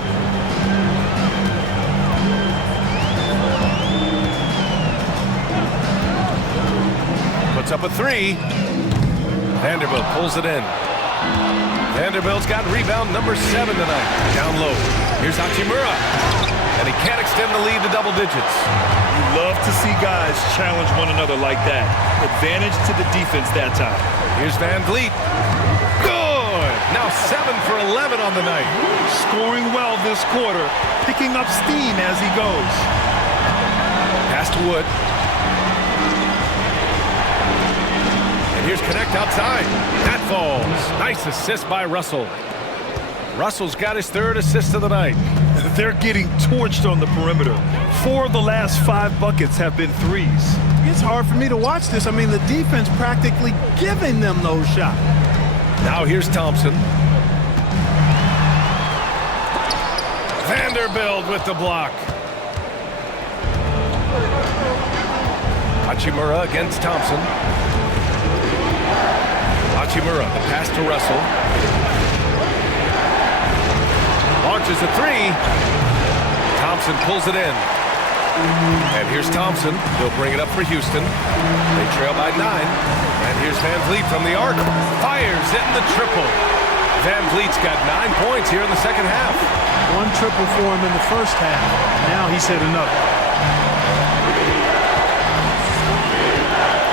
Puts up a 3. Vanderbilt pulls it in. Vanderbilt's got rebound number 7 tonight. Down low. Here's Hachimura. And he can't extend the lead to double digits. You love to see guys challenge one another like that. Advantage to the defense that time. Here's Van Vliet. Now 7 for 11 on the night. Scoring well this quarter, picking up steam as he goes. Pass to Wood. And here's Connect outside. That falls. Nice assist by Russell. Russell's got his 3rd assist of the night. They're getting torched on the perimeter. 4 of the last 5 buckets have been threes. It's hard for me to watch this. I mean, the defense practically giving them those shots. Now here's Thompson. Vanderbilt with the block. Hachimura against Thompson. Hachimura, the pass to Russell. Launches a 3. Thompson pulls it in. And here's Thompson. He'll bring it up for Houston. They trail by 9. And here's Van Vliet from the arc. Fires in the triple. Van Vliet's got 9 points here in the second half. 1 triple for him in the first half. Now he's hit another.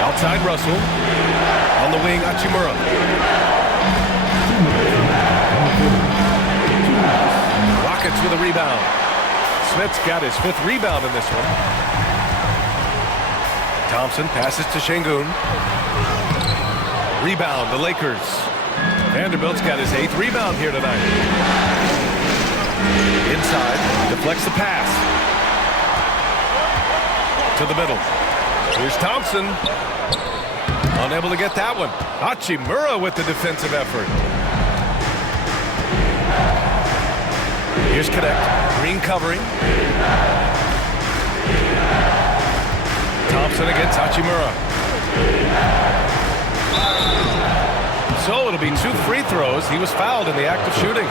Outside Russell. On the wing, Hachimura. Rockets Smith with a rebound. Smith's got his 5th rebound in this one. Thompson passes to Şengün. Rebound, the Lakers. Vanderbilt's got his 8th rebound here tonight. Inside, deflects the pass. To the middle. Here's Thompson. Unable to get that one. Hachimura with the defensive effort. Here's Connect. Green covering. Thompson against Hachimura. So it'll be 2 free throws. He was fouled in the act of shooting.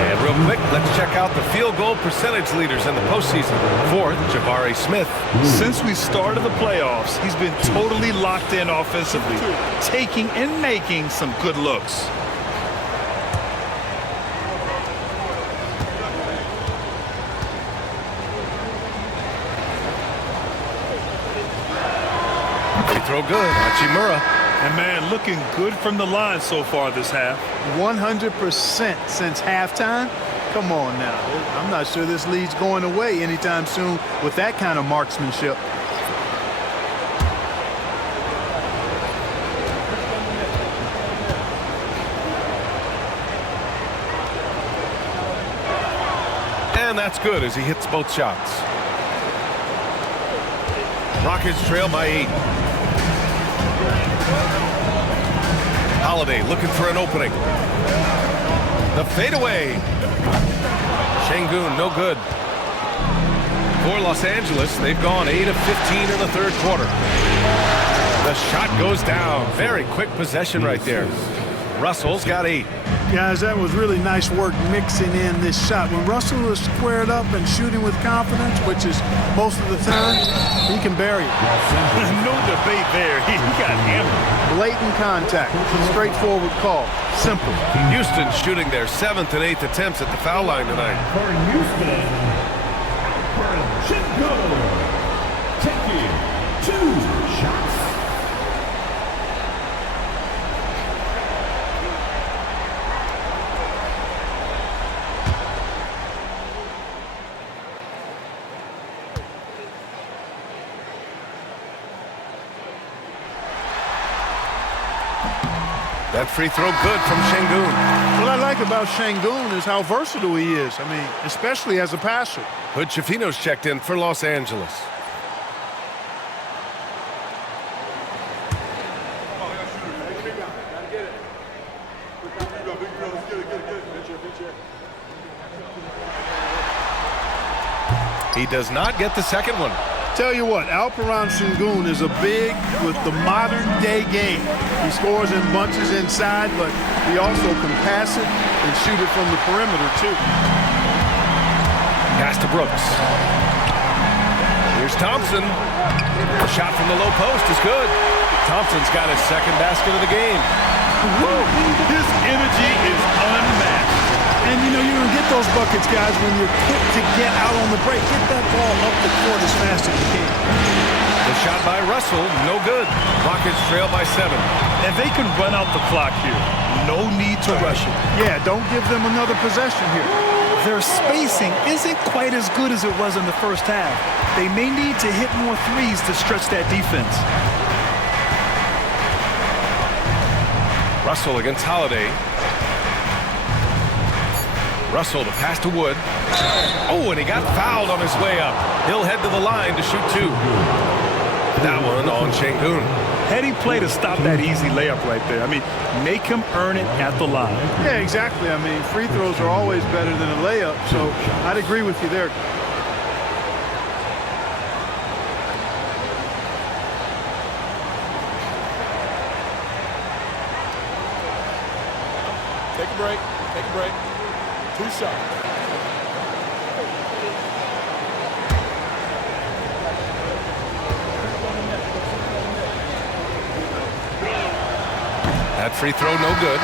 And real quick, let's check out the field goal percentage leaders in the postseason. 4th, Jabari Smith. Since we started the playoffs, he's been totally locked in offensively, taking and making some good looks. Free throw good, Hachimura. And man, looking good from the line so far this half. 100% since halftime. Come on now. I'm not sure this lead's going away anytime soon with that kind of marksmanship. And that's good as he hits both shots. Rockets trail by 8. Holiday looking for an opening. The fadeaway. Şengün, no good. For Los Angeles, they've gone 8 of 15 in the 3rd quarter. The shot goes down. Very quick possession right there. Russell's got 8. Guys, that was really nice work mixing in this shot. When Russell is squared up and shooting with confidence, which is most of the time, he can bury it. No debate there. He got hammered. Blatant contact. Straightforward call. Simple. Houston shooting their 7th and 8th attempts at the foul line tonight. For Houston, Şengün taking 2 shots. That free throw good from Şengün. What I like about Şengün is how versatile he is. I mean, especially as a passer. Hood Schifino's checked in for Los Angeles. He does not get the second one. Tell you what, Alperen Şengün is a big with the modern-day game. He scores in bunches inside, but he also can pass it and shoot it from the perimeter, too. Pass to Brooks. Here's Thompson. The shot from the low post is good. Thompson's got his 2nd basket of the game. Woo! His energy is unmatched. And, you know, you're going to get those buckets, guys, when you're quick to get out on the break. Get that ball up the court as fast as you can. The shot by Russell, no good. Rockets trail by 7. And they can run out the clock here. No need to rush it. Yeah, don't give them another possession here. Their spacing isn't quite as good as it was in the first half. They may need to hit more threes to stretch that defense. Russell against Holiday. Russell to pass to Wood. Oh, and he got fouled on his way up. He'll head to the line to shoot 2. That one on Şengün. Heady play to stop that easy layup right there. I mean, make him earn it at the line. Yeah, exactly. I mean, free throws are always better than a layup, so I'd agree with you there. Take a break. Take a break. 2 shots. That free throw no good.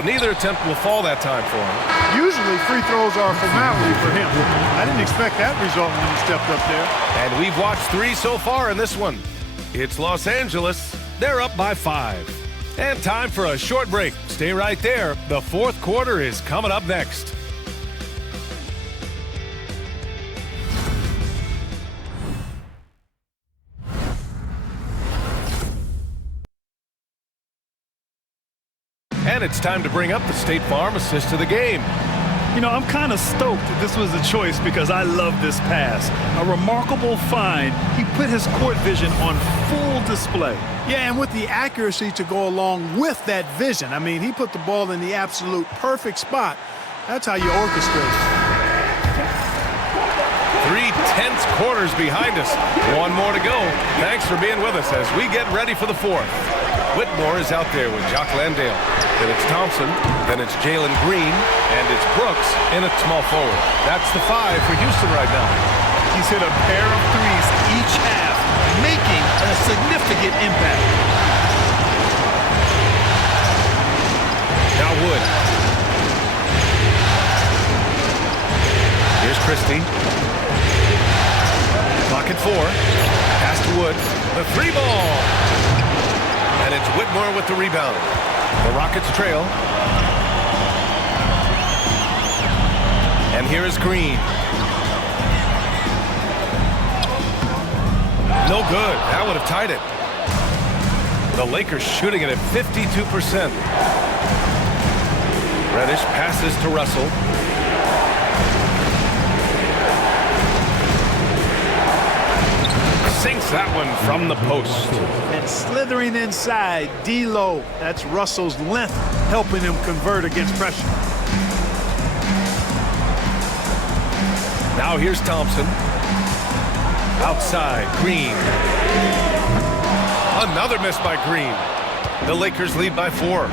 so neither attempt will fall that time for him. Usually free throws are a formality for him. I didn't expect that result when he stepped up there. And we've watched 3 so far in this one. It's Los Angeles. They're up by 5. And time for a short break. Stay right there. The fourth quarter is coming up next. And it's time to bring up the State Farm assist of the game. You know, I'm kind of stoked that this was a choice because I love this pass. A remarkable find. He put his court vision on full display. Yeah, and with the accuracy to go along with that vision. I mean, he put the ball in the absolute perfect spot. That's how you orchestrate. 3 tense quarters behind us. 1 more to go. Thanks for being with us as we get ready for the fourth. Whitmore is out there with Jock Landale. Then it's Thompson. Then it's Jalen Green. And it's Brooks in at small forward. That's the 5 for Houston right now. He's hit a pair of threes each half, making a significant impact. Now Wood. Here's Christie. Clock at 4. Pass to Wood. The 3 ball. And it's Whitmore with the rebound. The Rockets trail. And here is Green. No good. That would have tied it. The Lakers shooting it at 52%. Reddish passes to Russell. Sinks that one from the post. And slithering inside, D-Lo. That's Russell's length helping him convert against pressure. Now here's Thompson. Outside, Green. Another miss by Green. The Lakers lead by 4.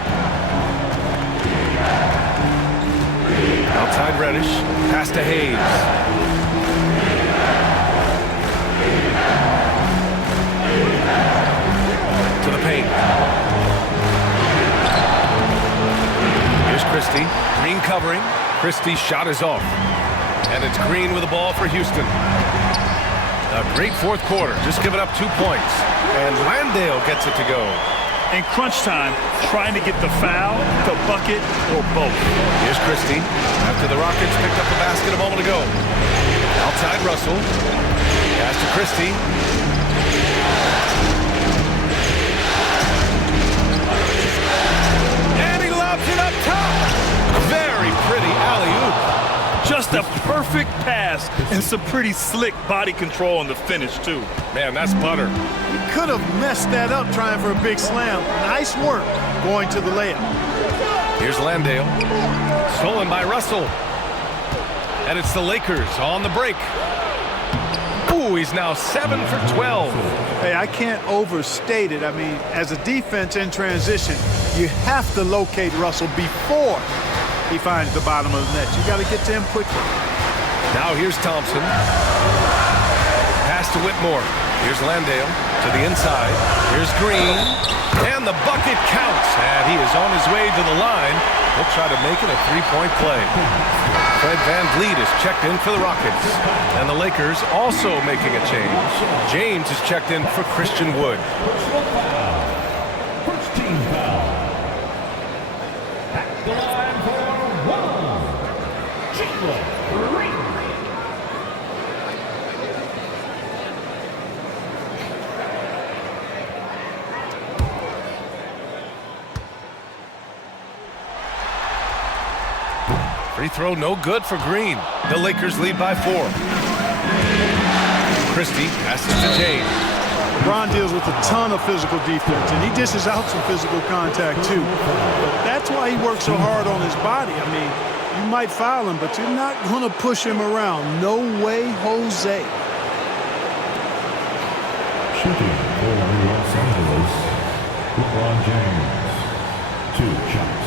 Outside Reddish. Pass to Hayes. To the paint. Here's Christie. Green covering. Christie's shot is off. And it's Green with the ball for Houston. A great fourth quarter. Just giving up 2 points. And Landale gets it to go. In crunch time, trying to get the foul, the bucket, or both. Here's Christie. After the Rockets picked up the basket a moment ago. Outside Russell. Pass to Christie. And he lobs it up top. Very pretty alley-oop. Just a perfect pass and some pretty slick body control on the finish, too. Man, that's butter. He could have messed that up trying for a big slam. Nice work going to the layup. Here's Landale. Stolen by Russell. And it's the Lakers on the break. Ooh, he's now 7 for 12. Hey, I can't overstate it. I mean, as a defense in transition, you have to locate Russell before he finds the bottom of the net. You got to get to him quickly. Now here's Thompson. Pass to Whitmore. Here's Landale to the inside. Here's Green. And the bucket counts. And he is on his way to the line. He'll try to make it a 3-point play. Fred VanVleet is checked in for the Rockets. And the Lakers also making a change. James is checked in for Christian Wood. First team foul. At the line for 1. Jayson Green. Free throw no good for Green. The Lakers lead by 4. Christie passes to James. LeBron deals with a ton of physical defense, and he dishes out some physical contact too. But that's why he works so hard on his body. I mean, you might foul him, but you're not going to push him around. No way, Jose. Shooting for Los Angeles, LeBron James. 2 shots.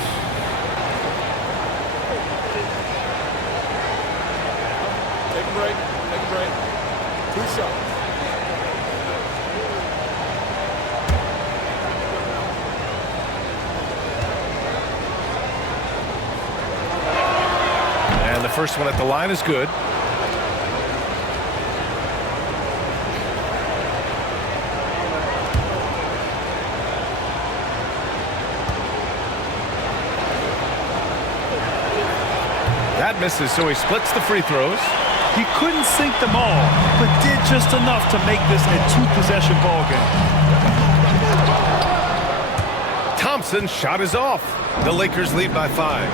Take a break. Take a break. 2 shots. the first one at the line is good. That misses, so he splits the free throws. He couldn't sink them all, but did just enough to make this a two-possession ball game. Thompson's shot is off. The Lakers lead by 5.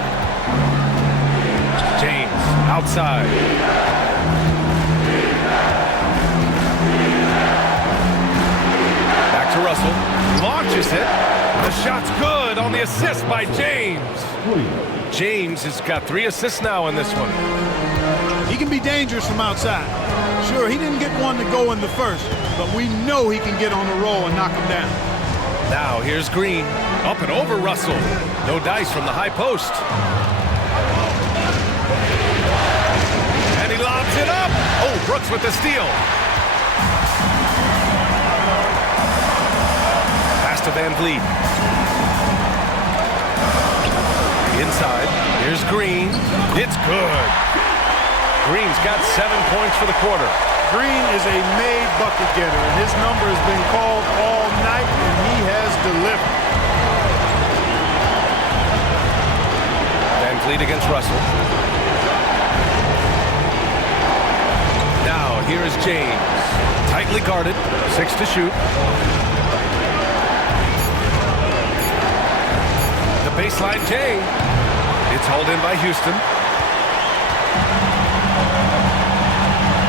James outside. Back to Russell. Launches it. The shot's good on the assist by James. James has got 3 assists now in this one. He can be dangerous from outside. Sure, he didn't get one to go in the first, but we know he can get on the roll and knock him down. Now here's Green. Up and over Russell. No dice from the high post. And he lobs it up. Oh, Brooks with the steal. Pass to Van Vliet. Inside. Here's Green. It's good. Green's got 7 points for the quarter. Green is a made bucket getter, and his number has been called all night, and he has delivered. Van Vliet against Russell. Now here is James. Tightly guarded. 6 to shoot. The baseline J. It's hauled in by Houston.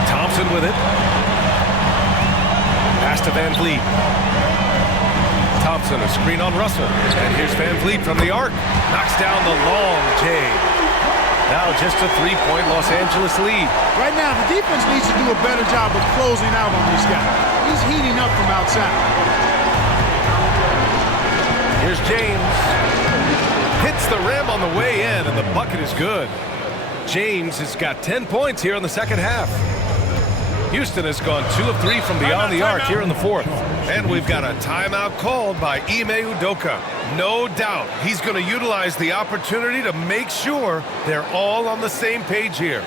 Thompson with it. Pass to Van Vliet. Thompson, a screen on Russell. And here's Van Vliet from the arc. Knocks down the long J. Now just a 3-point Los Angeles lead. Right now, the defense needs to do a better job of closing out on these guys. He's heating up from outside. Here's James. Hits the rim on the way in, and the bucket is good. James has got 10 points here in the second half. Houston has gone 2 of 3 from beyond the arc here in the fourth. And we've got a timeout called by Ime Udoka. No doubt he's going to utilize the opportunity to make sure they're all on the same page here.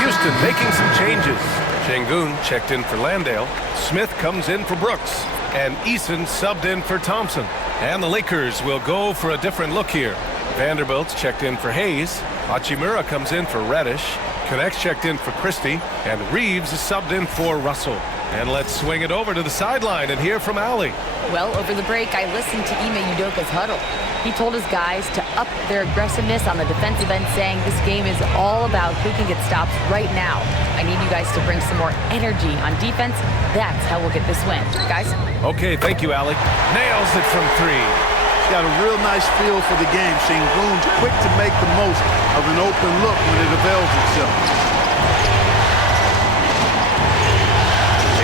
Houston making some changes. Şengün checked in for Landale. Smith comes in for Brooks. And Eason subbed in for Thompson. And the Lakers will go for a different look here. Vanderbilt's checked in for Hayes. Hachimura comes in for Reddish. Connects checked in for Christie. And Reeves is subbed in for Russell. And let's swing it over to the sideline and hear from Allie. Well, over the break, I listened to Ime Udoka's huddle. He told his guys to up their aggressiveness on the defensive end, saying this game is all about who can get stops right now. I need you guys to bring some more energy on defense. That's how we'll get this win. Guys? Okay, thank you, Allie. Nails it from 3. He's got a real nice feel for the game. Şengün's quick to make the most of an open look when it avails itself.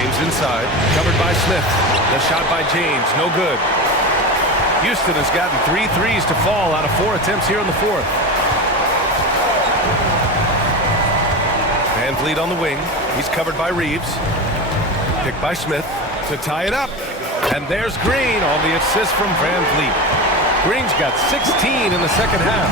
James inside, covered by Smith. The shot by James, no good. Houston has gotten 3 threes to fall out of 4 attempts here in the fourth. Van Vliet on the wing. He's covered by Reeves. Picked by Smith to tie it up. And there's Green on the assist from Van Vliet. Green's got 16 in the second half.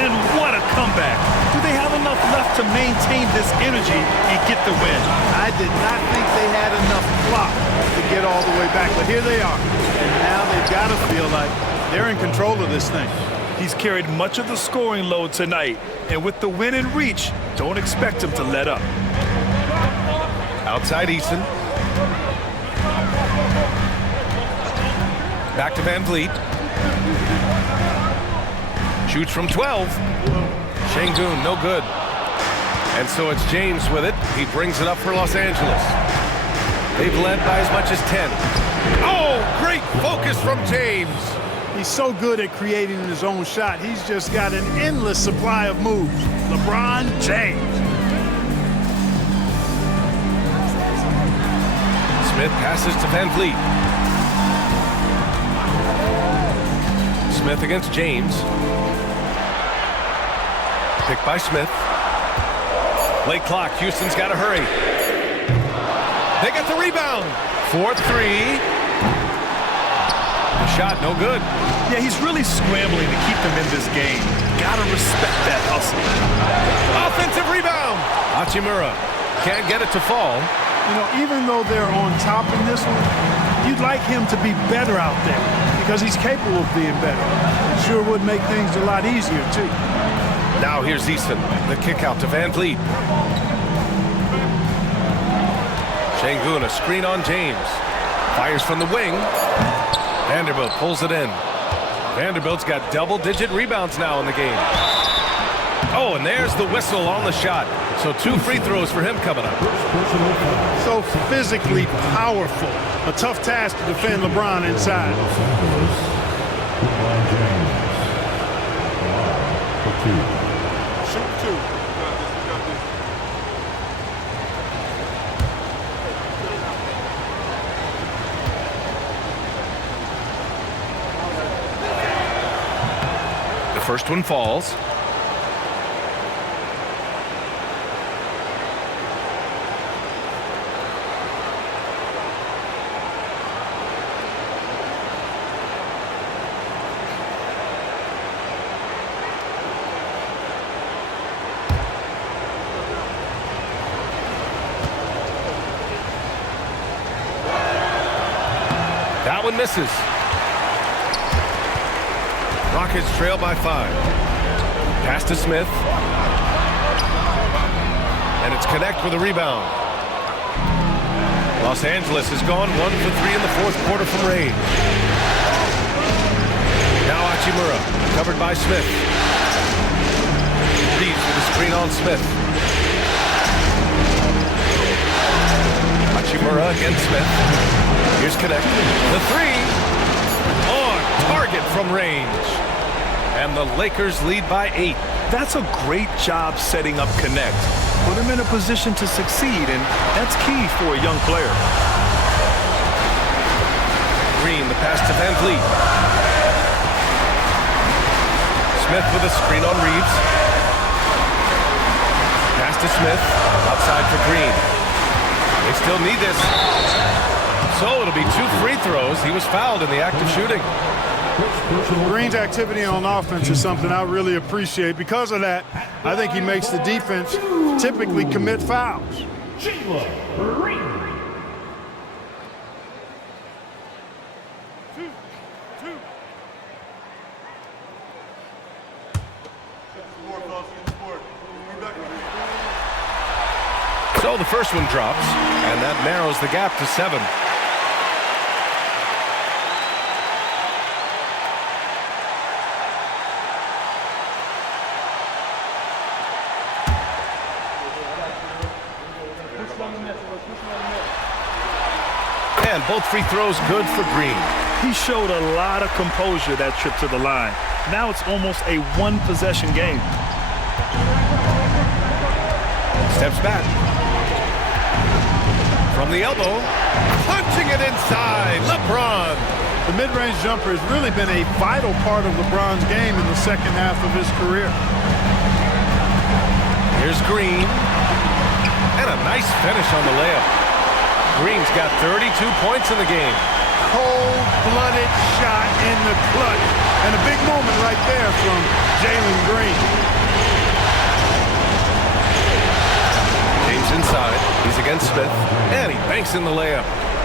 And what a comeback. Do they have enough left to maintain this energy and get the win? I did not think they had enough clock to get all the way back, but here they are. And now they've got to feel like they're in control of this thing. He's carried much of the scoring load tonight, and with the win in reach, don't expect him to let up. Outside Easton. Back to Van Vliet. Shoots from 12. Şengün, no good. And so it's James with it. He brings it up for Los Angeles. They've led by as much as 10. Oh, great focus from James. He's so good at creating his own shot. He's just got an endless supply of moves. LeBron James. Smith passes to Van Vliet. Smith against James. Picked by Smith. Late clock. Houston's got to hurry. They get the rebound. 4-3. The shot, no good. Yeah, he's really scrambling to keep them in this game. Gotta respect that hustle. Offensive rebound. Hachimura can't get it to fall. You know, even though they're on top in this one, you'd like him to be better out there because he's capable of being better. It sure would make things a lot easier, too. Now here's Easton. The kick out to Van Vliet. Şengün, a screen on James. Fires from the wing. Vanderbilt pulls it in. Vanderbilt's got double-digit rebounds now in the game. Oh, and there's the whistle on the shot. So 2 free throws for him coming up. So physically powerful. A tough task to defend LeBron inside. Shoot 2. The first one falls. That one misses. Rockets trail by 5. Pass to Smith. And it's Connect with a rebound. Los Angeles has gone 1 for 3 in the fourth quarter from range. Now Hachimura, covered by Smith. Reeves with a screen on Smith. Hachimura against Smith. Here's Connect. The 3. On target from range. And the Lakers lead by 8. That's a great job setting up Connect. Put him in a position to succeed, and that's key for a young player. Green, the pass to Van Vliet. Smith with a screen on Reeves. Pass to Smith. Outside for Green. They still need this. So it'll be 2 free throws. He was fouled in the act of shooting. Green's activity on offense is something I really appreciate. Because of that, I think he makes the defense typically commit fouls. So the first one drops, and that narrows the gap to 7. And both free throws good for Green. He showed a lot of composure that trip to the line. Now it's almost a one-possession game. Steps back. From the elbow, punching it inside, LeBron. The mid-range jumper has really been a vital part of LeBron's game in the second half of his career. Here's Green. And a nice finish on the layup. Green's got 32 points in the game. Cold-blooded shot in the clutch. And a big moment right there from Jalen Green. James inside. He's against Smith. And he banks in the layup.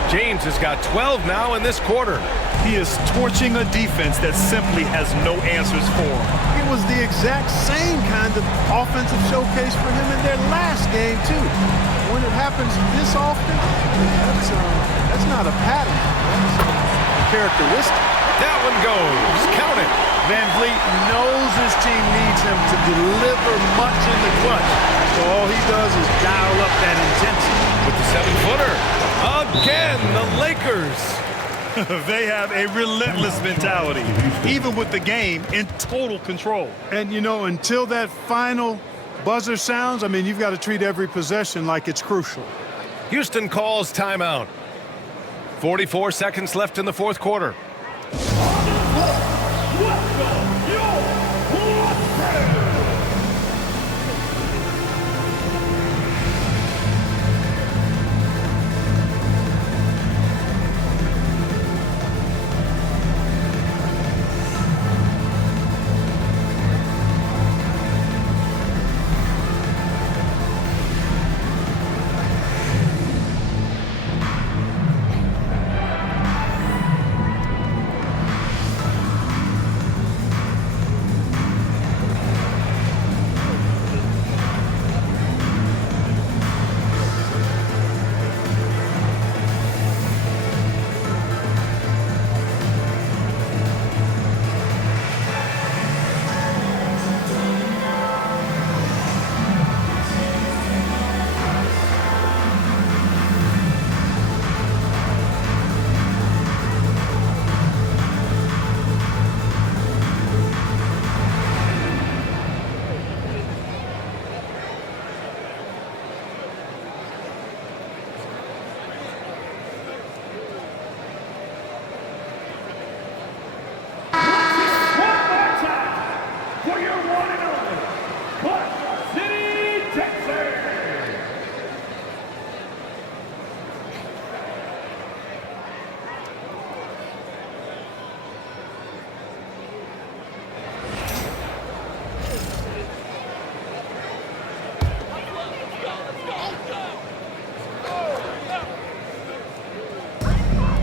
James has got 12 now in this quarter. He is torching a defense that simply has no answers for him. It was the exact same kind of offensive showcase for him in their last game, too. When it happens this often, that's not a pattern. That's a characteristic. That one goes. Count it. Van Vliet knows his team needs him to deliver much in the clutch. So all he does is dial up that intensity. With the 7-footer. Again, the Lakers. They have a relentless mentality, even with the game in total control. And, you know, until that final buzzer sounds, I mean, you've got to treat every possession like it's crucial. Houston calls timeout. 44 seconds left in the fourth quarter.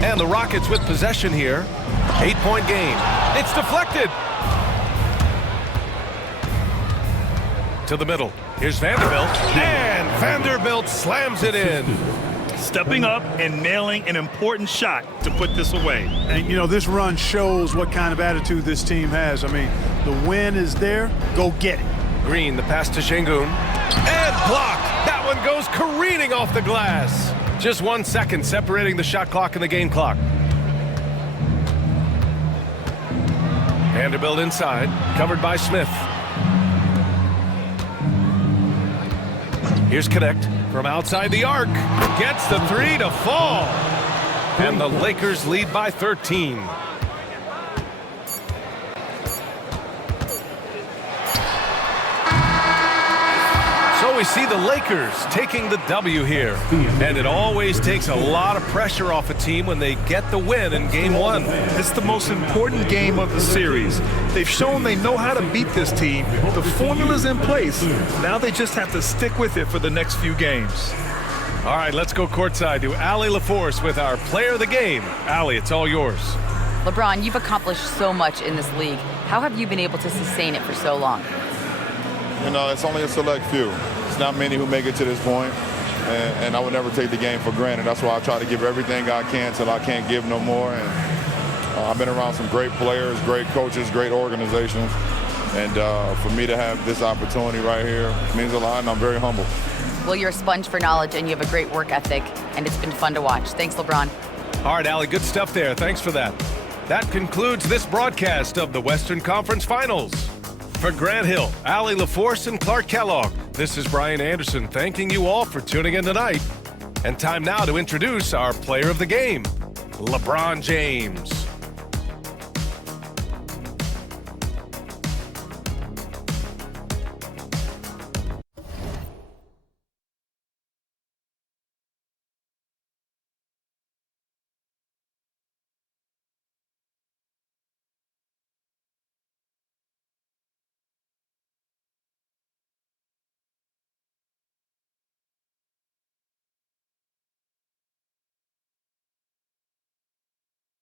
And the Rockets with possession here. 8-point game. It's deflected. To the middle. Here's Vanderbilt. And Vanderbilt slams it in. Stepping up and nailing an important shot to put this away. And, you know, this run shows what kind of attitude this team has. I mean, the win is there. Go get it. Green, the pass to Şengün. And blocked. That one goes careening off the glass. Just 1 second separating the shot clock and the game clock. Vanderbilt inside, covered by Smith. Here's Connect from outside the arc. Gets the three to fall. And the Lakers lead by 13. So we see the Lakers taking the W here. And it always takes a lot of pressure off a team when they get the win in game one. It's the most important game of the series. They've shown they know how to beat this team. The formula's in place. Now they just have to stick with it for the next few games. All right, let's go courtside to Allie LaForce with our player of the game. Allie, it's all yours. LeBron, you've accomplished so much in this league. How have you been able to sustain it for so long? You know, it's only a select few. It's not many who make it to this point, and I would never take the game for granted. That's why I try to give everything I can till I can't give no more. And I've been around some great players, great coaches, great organizations, and for me to have this opportunity right here means a lot, and I'm very humble. Well, you're a sponge for knowledge, and you have a great work ethic, and it's been fun to watch. Thanks, LeBron. All right, Allie, good stuff there. Thanks for that. That concludes this broadcast of the Western Conference Finals. For Grant Hill, Allie LaForce, and Clark Kellogg, this is Brian Anderson thanking you all for tuning in tonight. And time now to introduce our player of the game, LeBron James.